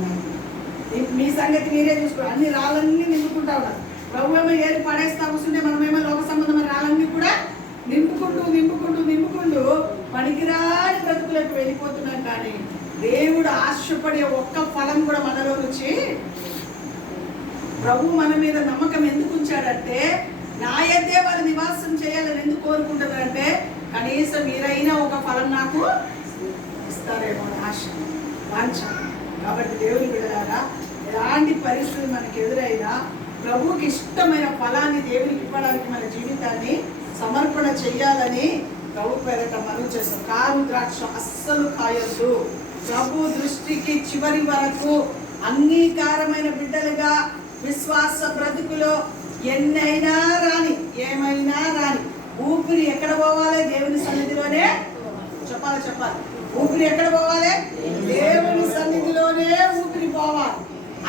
మీ సంగతి మీరే చూసుకోండి. అన్ని రాళ్ళన్నీ నింపుకుంటా ఉన్నారు. ప్రభు ఏమో ఏరి పడేస్తా కూర్చుంటే మనమేమో లోక సంబంధమైన రాళ్ళన్నీ కూడా నింపుకుంటూ పనికిరాని బ్రతుకులకు వెళ్ళిపోతున్నాం. కానీ దేవుడు ఆశపడే ఒక్క ఫలం కూడా మనలో నుంచి ప్రభు మన మీద నమ్మకం ఎందుకు ఉంచాడంటే, నా యొద్దే వాళ్ళు నివాసం చేయాలని ఎందుకు కోరుకుంటున్నారంటే, కనీసం మీరైనా ఒక ఫలం నాకు ఇస్తారేమో ఆశ వాంఛ. కాబట్టి దేవుని బిడ్డలారా, ఎలాంటి పరిస్థితులు మనకి ఎదురైనా ప్రభువుకి ఇష్టమైన ఫలాన్ని దేవునికి ఇవ్వడానికి మన జీవితాన్ని సమర్పణ చెయ్యాలని ప్రభు పేరట మనవి చేస్తాం. కారు ద్రాక్ష అస్సలు కాయొద్దు. ప్రభు దృష్టికి చివరి వరకు అంగీకారమైన బిడ్డలుగా విశ్వాస బ్రతుకులో ఎన్నైనా రాని, ఏమైనా రాని, ఊపిరి ఎక్కడ పోవాలి? దేవుని సన్నిధిలోనే. చెప్పాలి ఊపిరి ఎక్కడ పోవాలి? దేవుని సన్నిధిలోనే ఊపిరి పోవాలి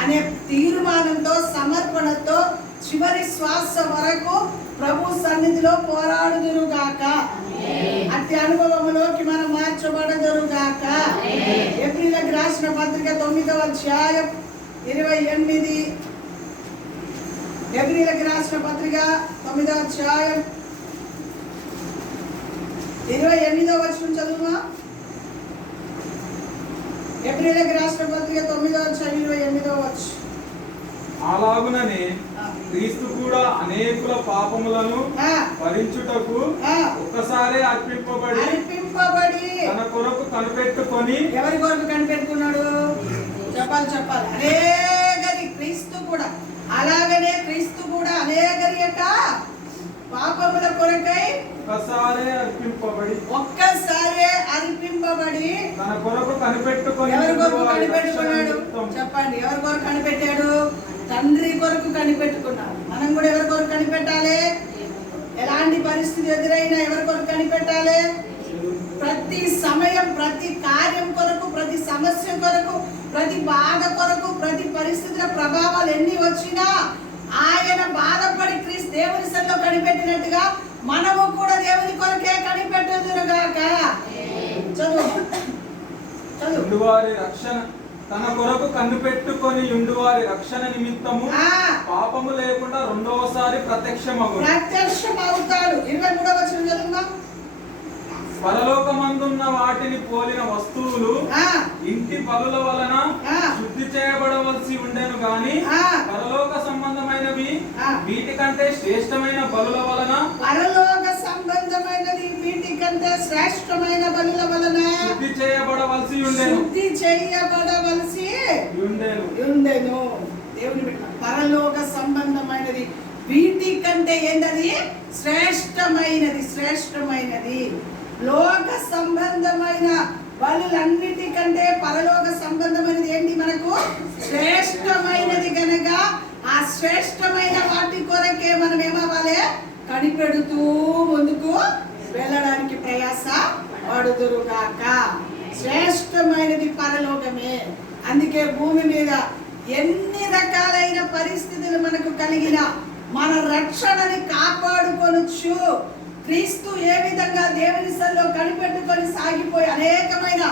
అనే తీర్మానంతో, సమర్పణతో చివరి శ్వాస వరకు ప్రభు సన్నిధిలో పోరాడుదురుగాక. అట్టి అనుభవంలోకి మనం మార్చబడదురుగాక. ఏప్రిల్కి రాసిన పత్రిక 9వ అధ్యాయం 28. ఏప్రిల్కి రాసిన పత్రిక 9వ అధ్యాయం 28వ వచనం చదువుమా. ఏప్రిల్కి రాసిన పత్రిక 9వ అధ్యాయం 28వ వచనం. అలాగుననే క్రీస్తు కూడా అనేకుల పాపములను భరించుటకు ఒక్కసారే అర్పింపబడి తన కొరకు కనిపెట్టుకొని. ఎవరి కొరకు కనిపెట్టుకున్నాడు? చెప్పాలి అనేకరి క్రీస్తు కూడా, అలాగనే క్రీస్తు కూడా అనేకరి యొక్క పాపముల కొరకై ఒక్కసారే అర్పింపబడి తన కొరకు కనిపెట్టుకొని. ఎవరి కొరకు కనిపెట్టుకున్నాడు? చెప్పండి, ఎవరి కొరకు కనిపెట్టాడు? తండ్రి కొరకు కనిపెట్టుకున్నాడు. మనం కూడా ఎవరి కొరకు కనిపెట్టాలి? ఎలాంటి పరిస్థితి ఎదురైనా ఎవరి కొరకు కనిపెట్టాలి? ప్రతి సమయం, ప్రతి కార్యం కొరకు, ప్రతి సమస్య కొరకు, ప్రతి బాధ కొరకు, ప్రతి పరిస్థితుల ప్రభావాలు ఎన్ని వచ్చినా ఆయన బాధపడి క్రీస్తు దేవుని సన్నిధిలో కనిపెట్టినట్టుగా మనము కూడా దేవుని కొరకే కనిపెట్టుదురుగాక. చదువు. వారి రక్షణ, తన కొరకు కనిపెట్టుకొని ఉండువారి రక్షణ నిమిత్తము పాపము లేకుండా రెండవసారి ప్రత్యక్షమవుతాడు. 23వ వచనం చదువుమా. పరలోకమందున్న వాటిని పోలిన వస్తువులు ఇంటి బలుల వలన శుద్ధి చేయబడవలసి ఉండెను గాని పరలోక సంబంధమైనవి వీటికంటే శ్రేష్టమైన బలుల వలన. పరలోక సంబంధమైనది వీటికంటే శ్రేష్టమైన బలుల వలన శుద్ధి చేయబడవలసి ఉండెను. దేవుని బిడ్డ, పరలోక సంబంధమైనది వీటికంటే ఏంటది? శ్రేష్టమైనది. లోక సంబంధమైన బలులన్నిటికంటే పరలోక సంబంధమైనది ఏంటి? మనకు శ్రేష్టమైనది కనుక ఆ శ్రేష్టమైన వాటి కొరకే మనం ఏమవ్వాలి? కనిపెడుతూ ముందుకు వెళ్ళడానికి ప్రయాస పడుదురుగాక. శ్రేష్టమైనది పరలోకమే. అందుకే భూమి మీద ఎన్ని రకాలైన పరిస్థితులు మనకు కలిగిన మన రక్షణని కాపాడుకొనొచ్చు. క్రీస్తు ఏ విధంగా దేవుని సన్నిధిలో కనిపెట్టుకొని సాగిపోయి అనేకమైన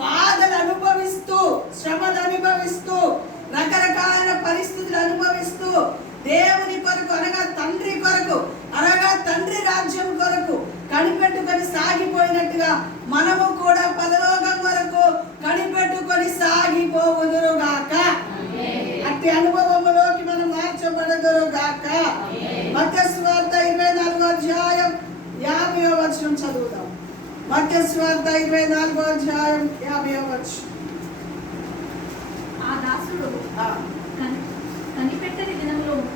బాధలు అనుభవిస్తూ, శ్రమలు అనుభవిస్తూ, రకరకాల పరిస్థితులు అనుభవిస్తూ దేవుని కొరకు అనగా తండ్రి కొరకు, అనగా తండ్రి రాజ్యం కొరకు కనిపెట్టుకొని సాగిపోయినట్టుగా మనము కూడా పరలోకం వరకు కనిపెట్టుకొని సాగిపోవుదురుగాక. అట్టి అనుభవములోకి మనం మార్చబడదురుగాక. మత్తయి సువార్త 24వ అధ్యాయం 50వ వచనం చదువుదాం. మత్తయి సువార్త 24వ అధ్యాయం 50వ వచనం. ఆ దాసుడు కనిపెట్టని దినములోను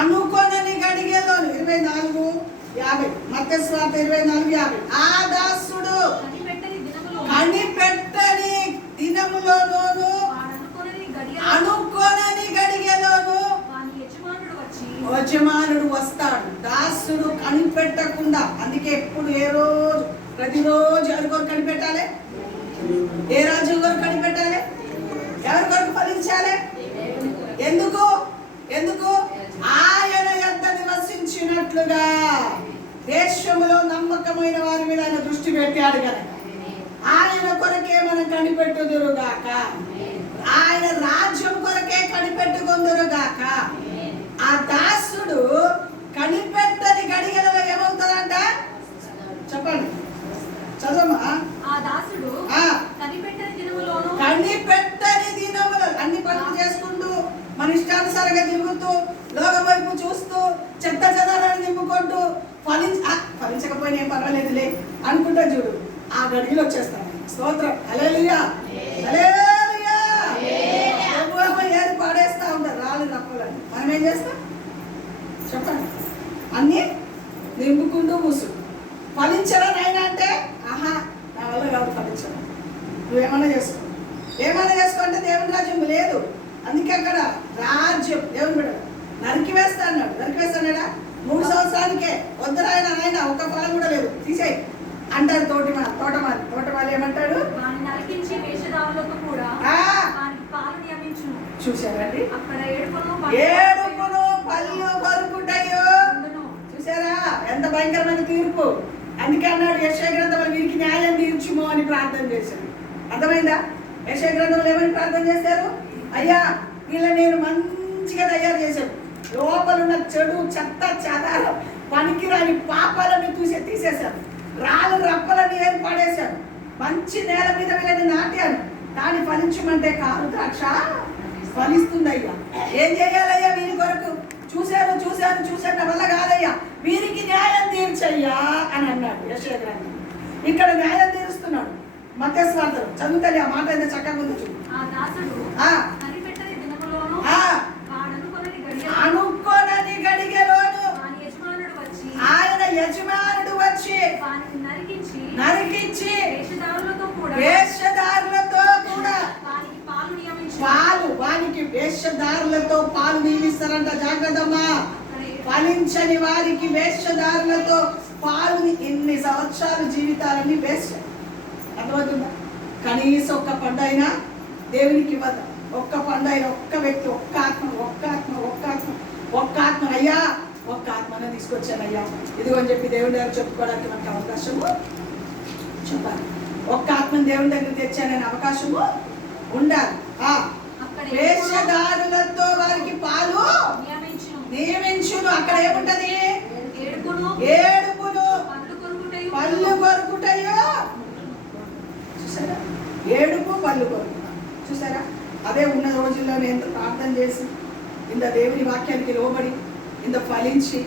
అనుకోనని గడియలోను 24:50. మత్తయి సువార్త 24:50. ఆ దాసుడు కనిపెట్టని దినములోను అనుకోనని గడియలోను యజమానుడు వస్తాడు. దాసుడు కనిపెట్టకుండా. అందుకే ఎప్పుడు ప్రతిరోజు ఎవరి కొరకు కనిపెట్టాలి? ఏ రాజు కొరకు కనిపెట్టాలి? ఎవరి కొరకు ఫలించాలి? ఎందుకు ఆయన యొద్ద నివసించినట్లుగా దేశంలో నమ్మకమైన వారి మీద ఆయన దృష్టి పెట్టాడు కనుక ఆయన కొరకే మనం కనిపెట్టుదురుగాక. ఆయన రాజ్యం కొరకు పొందురుగాక. ఆ దాసుడు కనిపెట్టని గడియలలో ఏమవుతాడంట? చెప్పండి, చదవమ్మా. ఆ దాసుడు ఆ. కనిపెట్టని దినములోను కనిపెట్టని దినములు అన్ని పనులు చేసుకుంటూ మన ఇష్టానుసారంగా తిరుగుతూ లోకం వైపు చూస్తూ చెత్త చెదారాన్ని నింపుకుంటూ ఫలించకపోయినా ఏం పర్వాలేదులే అనుకుంటా చూడు, ఆ గడియలు వచ్చేస్తాను. స్తోత్రం, హల్లెలూయా, హల్లెలూయా. ప్రభువు ఏది పాడేస్తా ఉంటారు రాళ్ళు రప్పలని. మనం ఏం చేస్తాం చెప్పండి? అన్నీ నింపుకుంటూ కూర్చుంటాం. ఫలించడం అయినా అంటే ఆహా నా వల్ల కాదు ఫలించడం, నువ్వేమన్నా చేసుకో, ఏమన్నా చేసుకుంటే దేవుని రాజ్యం లేదు. అందుకే అక్కడ రాజ్యం దేవుని బిడ్డ నరికి వేస్తా అన్నాడు. నరికి వేస్తాడా? 3 సంవత్సరానికే వద్దురాయన ఆయన ఒక్క ఫలం కూడా లేదు తీసేయి అంటాడు. తోటమాలి ఏమంటాడు? వాని నరికించి వేషధారులతో కూడా ఆ. వానికి పాలు నియమించును. చూశారండి, అక్కడ ఏడుపును పళ్ళు కొరుకుంటాయో. చూసారా ఎంత భయంకరమైన తీర్పు. అందుకే అన్నాడు యెషయా గ్రంథంలో వీరికి న్యాయం తీర్చుమో అని ప్రార్థన చేశాడు. అర్థమైందా? యెషయా గ్రంథంలో ఏమని ప్రార్థన చేశారు? అయ్యా వీళ్ళని నేను మంచిగా తయారు చేశాను, లోపల ఉన్న చెడు చెత్త చెదారం పనికిరాని పాపాలను తీసేశాను, రాళ్ళు రప్పలని ఏర్పడేశాను, మంచి నేల మీద వీళ్ళని నాట్యాను, దాన్ని ఫలించమంటే కారు ద్రాక్ష ఫలిస్తుందయ్యా. ఏం చేయాలయ్యా వీరి కొరకు? చూశాను నా వల్ల కాదయ్యా, వీరికి న్యాయం తీర్చయ్యా అని అన్నాడు యెషయా గ్రంథం. ఇక్కడ న్యాయం తీరుస్తున్నాడు. మత్తయి సువార్తలో చదువుతాలి, ఆ మాట ఎంత చక్కగా ఉంది చూడు. ఆ దాసుడు ఆ. కనిపెట్టని దినములోను ఆ. అనుకొనని గడియలోను ఆయన యజమానుడు వచ్చి వానిని నరికించి వేషధారులతో కూడా వానికి వేషధారులతో పాలు నియమిస్తారంట. జాగ్రత్తమ్మా, ఫలించని వారికి వేషధారులతో పాలుని ఇన్ని సంవత్సరాలు జీవితాలని వేస్ట్. అర్థమవుతుందా? కనీసం ఒక్క పండు అయినా దేవునికి ఇవ్వదు. ఒక్క పండు అయినా, ఒక్క వ్యక్తి, ఒక్క ఆత్మ అయ్యా, ఒక్క ఆత్మనే తీసుకొచ్చానయ్యా ఇదిగో అని చెప్పి దేవుని దగ్గర చెప్పుకోవడానికి మనకు అవకాశము చెప్పాలి. ఒక్క ఆత్మని దేవుని దగ్గర తెచ్చానని అవకాశము ఉండాలి. వేషధారులతో వారికి పాలు నియమించును. అక్కడ ఏముంటది? ఏడుపును పళ్ళు కొరుకుటయో. చూసారా? ఏడుపు పళ్ళు కొరుకుట. చూసారా? అదే ఉన్న రోజుల్లో నేను ప్రార్థన చేసి ఇంత దేవుని వాక్యానికి లోబడి ఇంత ఫలించి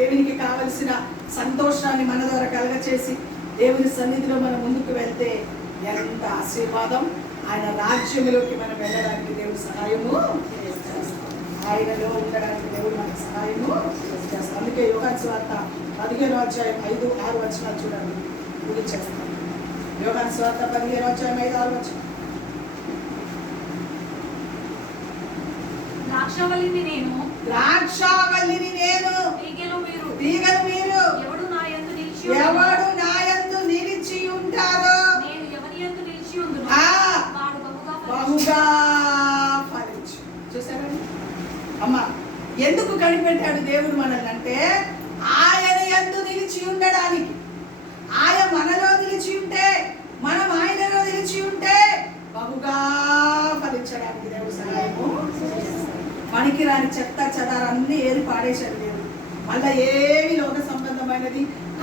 దేవునికి కావలసిన సంతోషాన్ని మన ద్వారా కలగచేసి దేవుని సన్నిధిలో మనం ముందుకు వెళ్తే ఎంత ఆశీర్వాదం. ఆయన రాజ్యంలోకి మనం వెళ్ళడానికి దేవుడు సహాయము చేస్తాడు. ఆయనలో ఉండడానికి దేవుడు మనకు సహాయము చేస్తాడు. అందుకే యోహాను సువార్త 15వ అధ్యాయం 5-6 వచనాలు చూడండి, ముగించేస్తాం. యోహాను సువార్త 15వ అధ్యాయం 5-6 వచనం. ద్రాక్షావల్లిని నేను తీగలు మీరు ఎవడు నా యందు నిలిచి ఉంటారో నేను ఎవని యందు నిలిచి ఉందును వాడు బహుగా ఫలించు. చూసారండి అమ్మా, ఎందుకు కనిపెట్టాడు దేవుడు మనల్ని అంటే ఆయన యందు నిలిచి ఉండడానికి. ఆయన మనలో నిలిచి ఉంటే, మనం ఆయనలో నిలిచి ఉంటే బహుగా ఫలించడానికి దేవుడు సహాయము. పనికి రాని చెత్త చెదారాన్ని ఏది పాడేశాడు దేవుడు. మళ్ళీ ఏవి లోక సంబంధమైనది,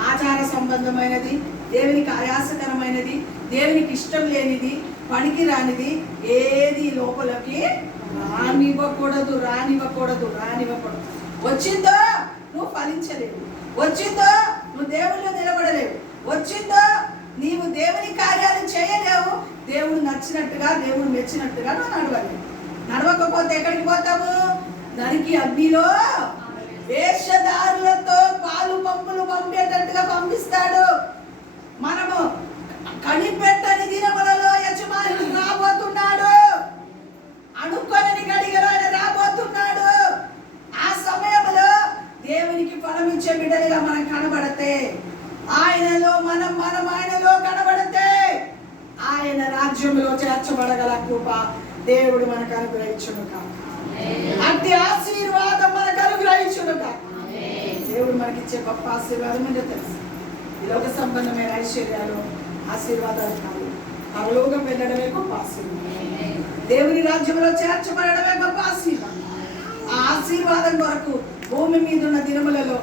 ఆచార సంబంధమైనది, దేవునికి ఆయాసకరమైనది, దేవునికి ఇష్టం లేనిది, పనికి రానిది ఏది లోపలికి రానివ్వకూడదు. వచ్చిందో నువ్వు ఫలించలేవు, వచ్చిందో నువ్వు దేవుళ్ళు నిలబడలేవు, వచ్చిందో నీవు దేవుని కార్యాలు చేయలేవు. దేవుడు నచ్చినట్టుగా, దేవుడు మెచ్చినట్టుగా నువ్వు నడవలేవు. నడవకపోతే ఎక్కడికి పోతాము? నరికి అగ్నిలో వేషధారులతో పాలు పంపులు పంపేటట్టుగా పంపిస్తాడు. మనము కనిపెట్టని దినములలో యజమానుడు రాబోతున్నాడు, అనుకోని గడియలో ఆయన రాబోతున్నాడు. ఆ సమయంలో దేవునికి ఫలమిచ్చే బిడ్డలుగా మనం కనబడితే, ఆయనలో మనం ఆయనలో కనబడితే ఆయన రాజ్యంలో చేర్చబడగల కృప దేవుడు మనకు అనుగ్రహించును కాక. అట్టి ఆశీర్వాదం మనకు అనుగ్రహించును కాక. దేవుడు మనకిచ్చే గొప్ప ఆశీర్వాదం అంటే తెలుసు. ఈ లోక సంబంధమైన ఐశ్వర్యాలు ఆశీర్వాదాలు కాదు, పరలోకం వెళ్ళడమే గొప్ప ఆశీర్వాదం. దేవుని రాజ్యంలో చేర్చబడమే గొప్ప ఆశీర్వాదం. ఆ ఆశీర్వాదం కొరకు భూమి మీద ఉన్న దినములలో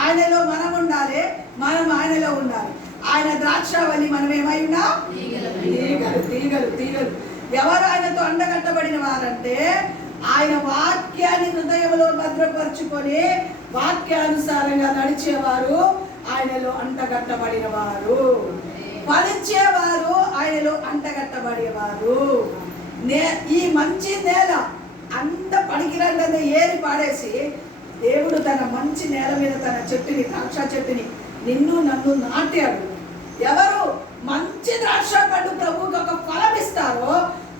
ఆయనలో మనం ఉండాలి, మనం ఆయనలో ఉండాలి. ఆయన ద్రాక్షావళి, మనం ఏమై ఉన్నాం? తీగలు తీగలు తీగలు. ఎవరు ఆయనతో అండగట్టబడిన వారంటే ఆయన వాక్యాన్ని హృదయంలో భద్రపరుచుకొని వాక్యానుసారంగా నడిచేవారు, ఆయనలో అంటగట్టబడిన వారు. ఫలించేవారు, ఆయనలో అంటగట్టబడేవారు. ఈ మంచి నేల అంత పనికిరండి ఏరి పాడేసి దేవుడు తన మంచి నేల మీద తన చెట్టుని, ద్రాక్ష చెట్టుని, నిన్ను నన్ను నాటాడు. ఎవరు మంచి ద్రాక్ష పండు ప్రభువుకి ఒక ఫలం ఇస్తారో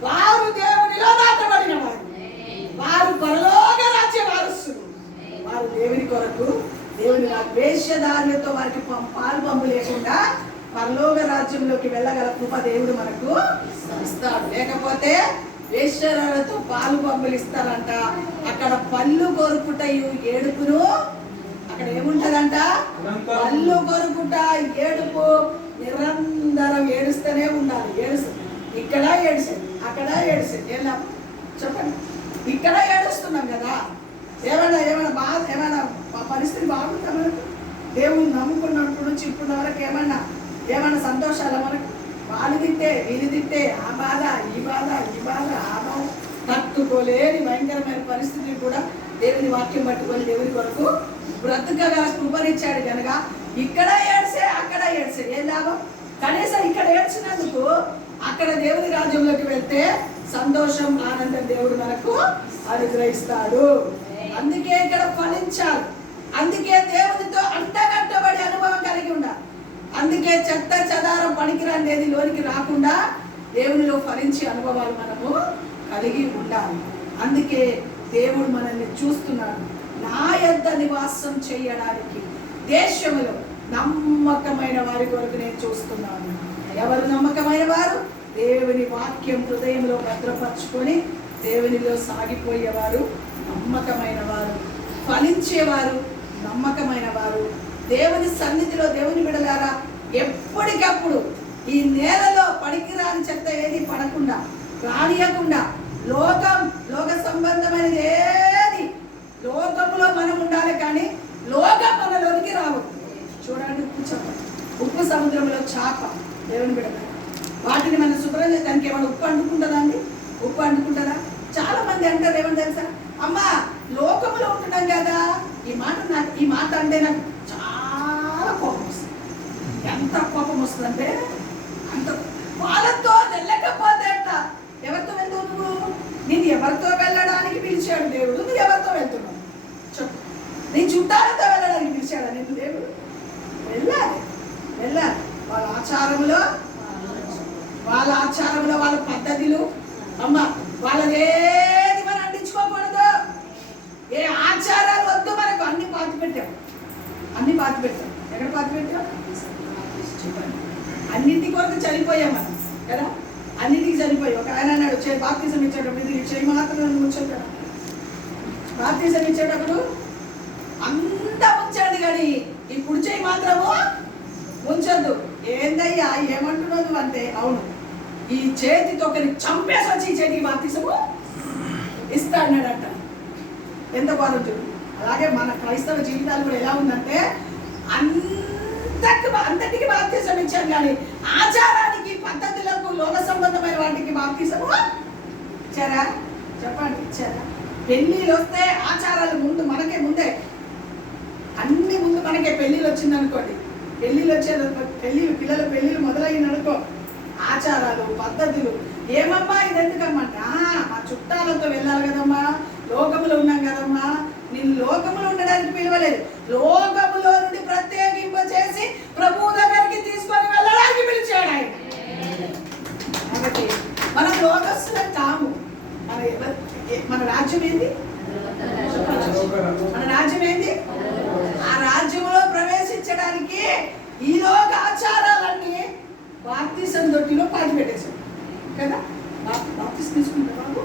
వారు దేవునిలో నాటబడిన వారు, వారు పరలోక రాజ్య వారసులు. వారు దేవుని కొరకు, దేవుని వేషధారులతో వారికి పాలు పంపు లేకుండా పరలోక రాజ్యంలోకి వెళ్ళగల కృప దేవుడు మనకు ఇస్తాడు. లేకపోతే వేశ్యరాలతో పాలు పంపులు ఇస్తారంట. అక్కడ పళ్ళు కొరుకుటయు ఏడుపును, అక్కడ ఏముంటదంట? పళ్ళు కొరుకుట ఏడుపు, నిరంతరం ఏడుస్తూనే ఉండాలి. ఇక్కడ ఏడుసేది, అక్కడ ఏడుసేది. ఎలా చెప్పండి? ఇక్కడ ఏడుస్తున్నాం కదా, ఏమైనా పరిస్థితి బాగుందా మనకు? దేవుని నమ్ముకున్నప్పటి నుంచి ఇప్పటి వరకు ఏమన్నా సంతోషాలు మనకు? వాళ్ళు తింటే వీళ్ళు తింటే ఆ బాధ ఈ బాధ ఆ బాధ తట్టుకోలేని భయంకరమైన పరిస్థితి కూడా దేవుని వాక్యం పట్టుకొని దేవుని కొరకు బ్రతకగల కృపనిచ్చాడు కనుక ఇక్కడ ఏడ్చే అక్కడ ఏడ్చే ఏం లాభం? కనీసం ఇక్కడ ఏడ్చినందుకు అక్కడ దేవుని రాజ్యంలోకి వెళ్తే సంతోషం, ఆనందం దేవుడు మనకు అనుగ్రహిస్తాడు. అందుకే ఇక్కడ ఫలించాలి. అందుకే దేవునితో అంటగట్టబడి అనుభవం కలిగి ఉండాలి. అందుకే చెత్త చెదారం పనికిరాండేది లోనికి రాకుండా దేవునిలో ఫలించే అనుభవాలు మనము కలిగి ఉండాలి. అందుకే దేవుడు మనల్ని చూస్తున్నాడు. నా యొద్ద నివాసం చేయడానికి దేశంలో నమ్మకమైన వారి కొరకు నేను చూస్తున్నాను. ఎవరు నమ్మకమైన వారు? దేవుని వాక్యం హృదయంలో భద్రపరచుకొని దేవునిలో సాగిపోయేవారు నమ్మకమైన వారు, ఫలించేవారు నమ్మకమైన వారు. దేవుని సన్నిధిలో దేవుని బిడ్డలారా ఎప్పటికప్పుడు ఈ నేలలో పనికిరాని చెత్త ఏది పడకుండా రానియకుండా లోక సంబంధమైనది ఏది లోకంలో మనం ఉండాలి, కానీ లోకం మనలోనికి రావద్దు. చూడండి, ఉప్పు సముద్రంలో చేప దేవుని బిడ్డలారా, వాటిని మనం శుభ్రం చేయడానికి ఏమైనా ఉప్పు అంటుకుంటుందండి? ఉప్పు అంటుకుంటుందా? చాలా మంది అంటారు ఏమని తెలుసా, అమ్మా లోకంలో ఉంటున్నాం కదా. ఈ మాట అంటే నాకు చాలా కోపం వస్తుంది. ఎంత కోపం వస్తుందంటే అంత వాళ్ళతో వెళ్ళకపోతే ఎవరితో వెళ్తావు నువ్వు? నేను ఎవరితో వెళ్ళడానికి పిలిచాడు దేవుడు, నువ్వు ఎవరితో వెళ్తున్నావు చెప్పు? నీ చుట్టాలతో వెళ్ళడానికి పిలిచాడా నేను దేవుడు? వెళ్ళాలి. వాళ్ళ ఆచారంలో వాళ్ళ పద్ధతులు అమ్మ వాళ్ళదేది మనం అంటించుకోకూడదు. ఏ ఆచారాలు వద్దు మనకు. అన్ని పాతి పెట్టాం. ఎక్కడ పాతి పెట్టాం? చెప్పండి. అన్నింటి కొరకు చనిపోయాం మనం కదా, అన్నింటికి చనిపోయాం. ఒక ఆయన అన్నాడు, బాప్తిజం ఇచ్చేటప్పుడు ఇది చేయి మాత్రం ముంచదు. బాప్తిజం ఇచ్చేటప్పుడు అంతా ఉంచండి, కానీ ఇప్పుడు చేయి మాత్రము ఉంచొద్దు. ఏందయ్యా ఏమంటున్నావు నువ్వు అంటే, అవును ఈ చేతితో ఒకరి చంపేసి వచ్చి ఈ చేతికి బాప్తిజము ఇస్తాడన్నాడంట. ఎంత బాగుంటుంది. అలాగే మన క్రైస్తవ జీవితాలు కూడా ఎలా ఉందంటే అంతటికి బాప్తిజం ఇచ్చారు, కానీ ఆచారానికి పద్ధతులకు లోక సంబంధమైన వాటికి బాప్తిజము ఇచ్చారా? చెప్పండి, ఇచ్చారా? పెళ్ళిళ్ళు వస్తే ఆచారాలు ముందే అన్ని ముందు మనకే. పెళ్ళిళ్ళు వచ్చిందనుకోండి, పిల్లల పెళ్ళిళ్ళు మొదలయ్యిందనుకో, ఆచారాలు పద్ధతులు ఏమమ్మా ఇది ఎందుకమ్మంటే మా చుట్టాలతో వెళ్ళాలి కదమ్మా, లోకములో ఉన్నాం కదమ్మా. నేను లోకములో ఉండడానికి పిలవలేదు, లోకములో నుండి ప్రత్యేకింపచేసి ప్రభువు దగ్గరికి తీసుకొని వెళ్ళడానికి పిలిచాడు ఆయన. కాబట్టి మనం లోకస్తులం కాము. మన రాజ్యం ఏంది? మన రాజ్యం ఏంది? ఆ రాజ్యంలో ప్రవేశించడానికి ఈ లోక ఆచారాలన్నీ బాప్తిసం దొడ్డిలో పాతి పెట్టేశాం కదా. బాప్తిసం తీసుకున్నాడు,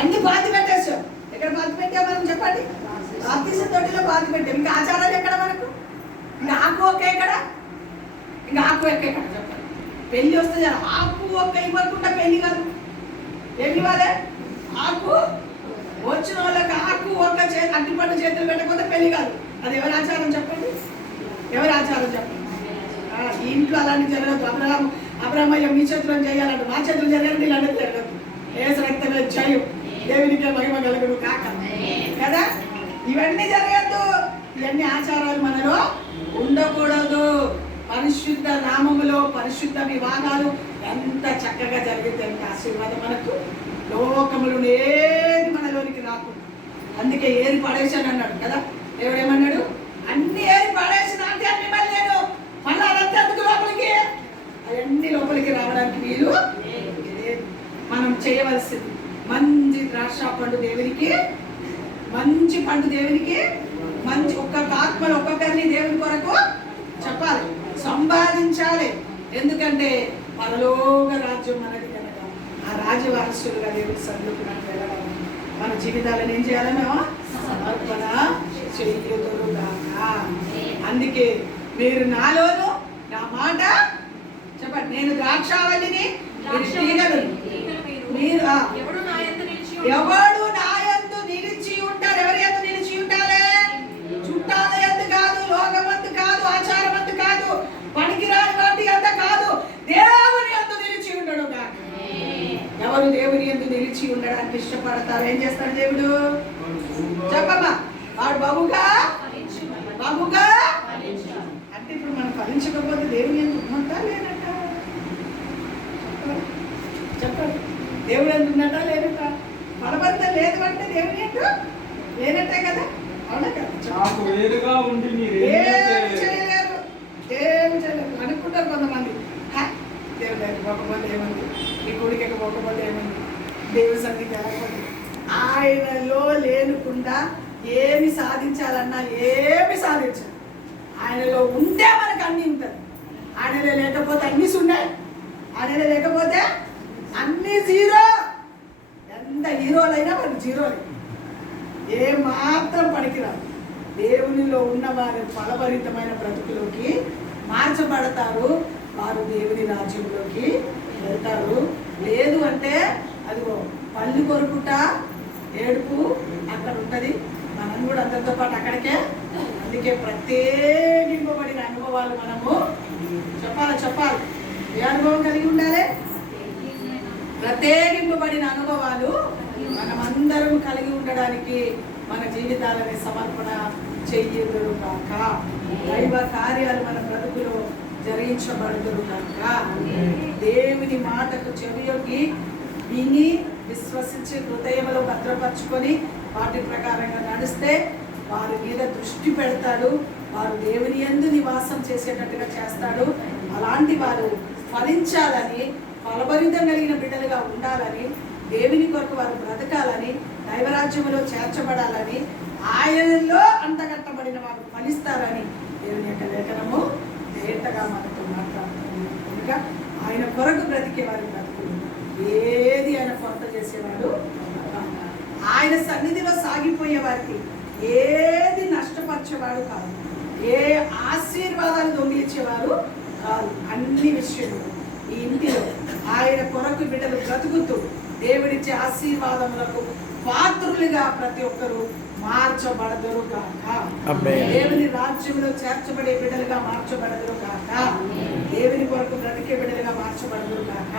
అన్ని పాతి పెట్టేశాం. ఎక్కడ పాతి పెట్టాం మనం చెప్పండి? బాప్తిసం దొడ్డిలో పాతి పెట్టాం. ఇంకా ఆచారాలు ఎక్కడ మనకు? ఇంకా ఆకు ఒక్క ఎక్కడ? ఇంకా ఆకు ఎక్కడ చెప్పండి? పెళ్ళి వస్తే ఆకు ఒక్క ఇవ్వకుండా పెళ్లి కాదు. ఏమి ఇవ్వాలి? ఆకు. వచ్చిన వాళ్ళకి ఆకు ఒక్క అట్టిపండు చేతులు పెట్టకపోతే పెళ్లి కాదు. అది ఎవరి ఆచారం చెప్పండి? ఎవరి ఆచారం చెప్పండి? ఈ ఇంట్లో అలాంటి జరగదు. అబ్రహ్మయ్య మీ చేతుల్లో చేయాలంటే మా చేతులు జరగదు, ఇలాంటివి జరగదు. ఏసు రక్తమే జయం, దేవునికే మహిమ కలుగును కాక కదా. ఇవన్నీ జరగద్దు. ఇవన్నీ ఆచారాలు మనలో ఉండకూడదు. పరిశుద్ధ నామములో పరిశుద్ధ వివాహాలు ఎంత చక్కగా జరిగితే అంత ఆశీర్వాదం మనకు. లోకములు ఏది మనలోనికి రాకుండా. అందుకే ఏది పడేసాను అన్నాడు కదా. దేవుడు ఏమన్నాడు? అన్ని ఏది పడేసిన అంటే అన్ని మళ్ళీ నేను మళ్ళీ అదంతా అందుకు లోపలికి, అవన్నీ లోపలికి రావడానికి వీలు లేదు. మనం చేయవలసింది మంచి ద్రాక్ష పండు దేవునికి, మంచి పండు దేవునికి, మంచి ఒక్కొక్క ఆత్మలు ఒక్కొక్కరిని దేవుని కొరకు చెప్పాలి, సంపాదించాలి. ఎందుకంటే పరలోక రాజ్యం మనది కనుక ఆ రాజ్య వారసులుగా దేవుడి సన్నిధికి వెళ్ళాలి. మన జీవితాలను ఏం చేయాలి? మేము సమర్పణ చెయ్యదురుగాక. అందుకే మీరు నాలోను నా మాట చెప్పండి. నేను ద్రాక్షావళిని, మీరు ఎవడు నా యందు నిలిచి ఉంటారు. ఎవరి యందు నిలిచి ఉండాలి? చుట్టాల యందు కాదు, లోకమందు కాదు, ఆచారమందు కాదు, పనికిరాని వాటి అంత కాదు, దేవుని యందు నిలిచి ఉండడు కాక. ఎవరు దేవుని యందు నిలిచి ఉండడానికి ఇష్టపడతారు? ఏం చేస్తాడు దేవుడు? చెప్పమ్మా. వాడు బాబుగా అంటే ఇప్పుడు మనం ఫలించకపోతే దేవుని యందు ఉన్నట్టా లేనట్ట? చెప్పండి. దేవుడు యందు ఉన్నట్టా లేనట్ట? ఫలభరిత లేదు అంటే దేవుని యందు లేనట్టే కదా. అవునా కదా? నాకు వేరుగా ఉండి మీరు ఏమి చేయలేరు. అనుకుంటారు కొంతమంది. దేవుడు దగ్గర పోకపోతే ఏమంది, ఈ గుడికి పోకపోతే ఏమంది, దేవుడి సన్నిధికి వెళ్ళకపోతే. ఆయనలో లేనుకుండా ఏమి సాధించాలన్నా ఏమి సాధించాలి. ఆయనలో ఉంటే మనకు అన్నీ ఉంటుంది. ఆయనలో లేకపోతే అన్నీ ఉన్నాయి. ఆయనలో లేకపోతే అన్నీ జీరో. ఎంత హీరోలైనా మనకు జీరోలే, ఏ మాత్రం పనికిరాదు. దేవునిలో ఉన్న వారి ఫలభరితమైన బ్రతుకులోకి మార్చబడతారు. వారు దేవుని రాజ్యంలోకి వెళ్తారు. లేదు అంటే అదిగో పళ్ళు కొరుకుట, ఏడుపు అక్కడ ఉంటుంది. మనం కూడా అందరితో పాటు అక్కడికే. అందుకే ప్రత్యేకింపబడిన అనుభవాలు మనము చెప్పాలి. ఏ అనుభవం కలిగి ఉండాలి? ప్రత్యేకింపబడిన అనుభవాలు మనమందరం కలిగి ఉండడానికి మన జీవితాలని సమర్పణ చెయ్యదురు కాక. దైవ కార్యాలు మన బ్రతుకులో జరిగించబడుదురు కాక. దేవుని మాటకు చెవియొగ్గి విని విశ్వసించి హృదయంలో భద్రపరుచుకొని వాటి ప్రకారంగా నడిస్తే వారి మీద దృష్టి పెడతాడు. వారు దేవుని యందు నివాసం చేసేటట్టుగా చేస్తాడు. అలాంటి వారు ఫలించాలని, ఫలభరితం కలిగిన బిడ్డలుగా ఉండాలని, దేవుని కొరకు వారు బ్రతకాలని, దైవరాజ్యంలో చేర్చబడాలని, ఆయనలో అంతగట్టబడిన వారు ఫలిస్తారని దేవుని యొక్క లేఖనము తేటగా మనతో మాట్లాడుతుంది. కనుక ఆయన కొరకు బ్రతికే వారి బ్రతుకులు ఏది ఆయన కొరత చేసేవాడు, ఆయన సన్నిధిలో సాగిపోయే వారికి ఏది నష్టపరిచేవాడు కాదు, ఏ ఆశీర్వాదాలు దొంగిలించేవారు కాదు. అన్ని విషయంలో ఈ ఇంటిలో ఆయన కొరకు బిడ్డలు బ్రతుకుతూ దేవుడిచ్చే ఆశీర్వాదములకు పాత్రులుగా ప్రతి ఒక్కరూ మార్చబడదురు కాక. దేవుని రాజ్యంలో చేర్చబడే బిడ్డలుగా మార్చబడదురు కాక. దేవుని కొరకు బ్రతికే బిడ్డలుగా మార్చబడదురు కాక.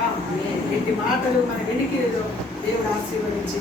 ఇట్టి మాటలు మన వెనుకలో దేవుడు ఆశీర్వదించి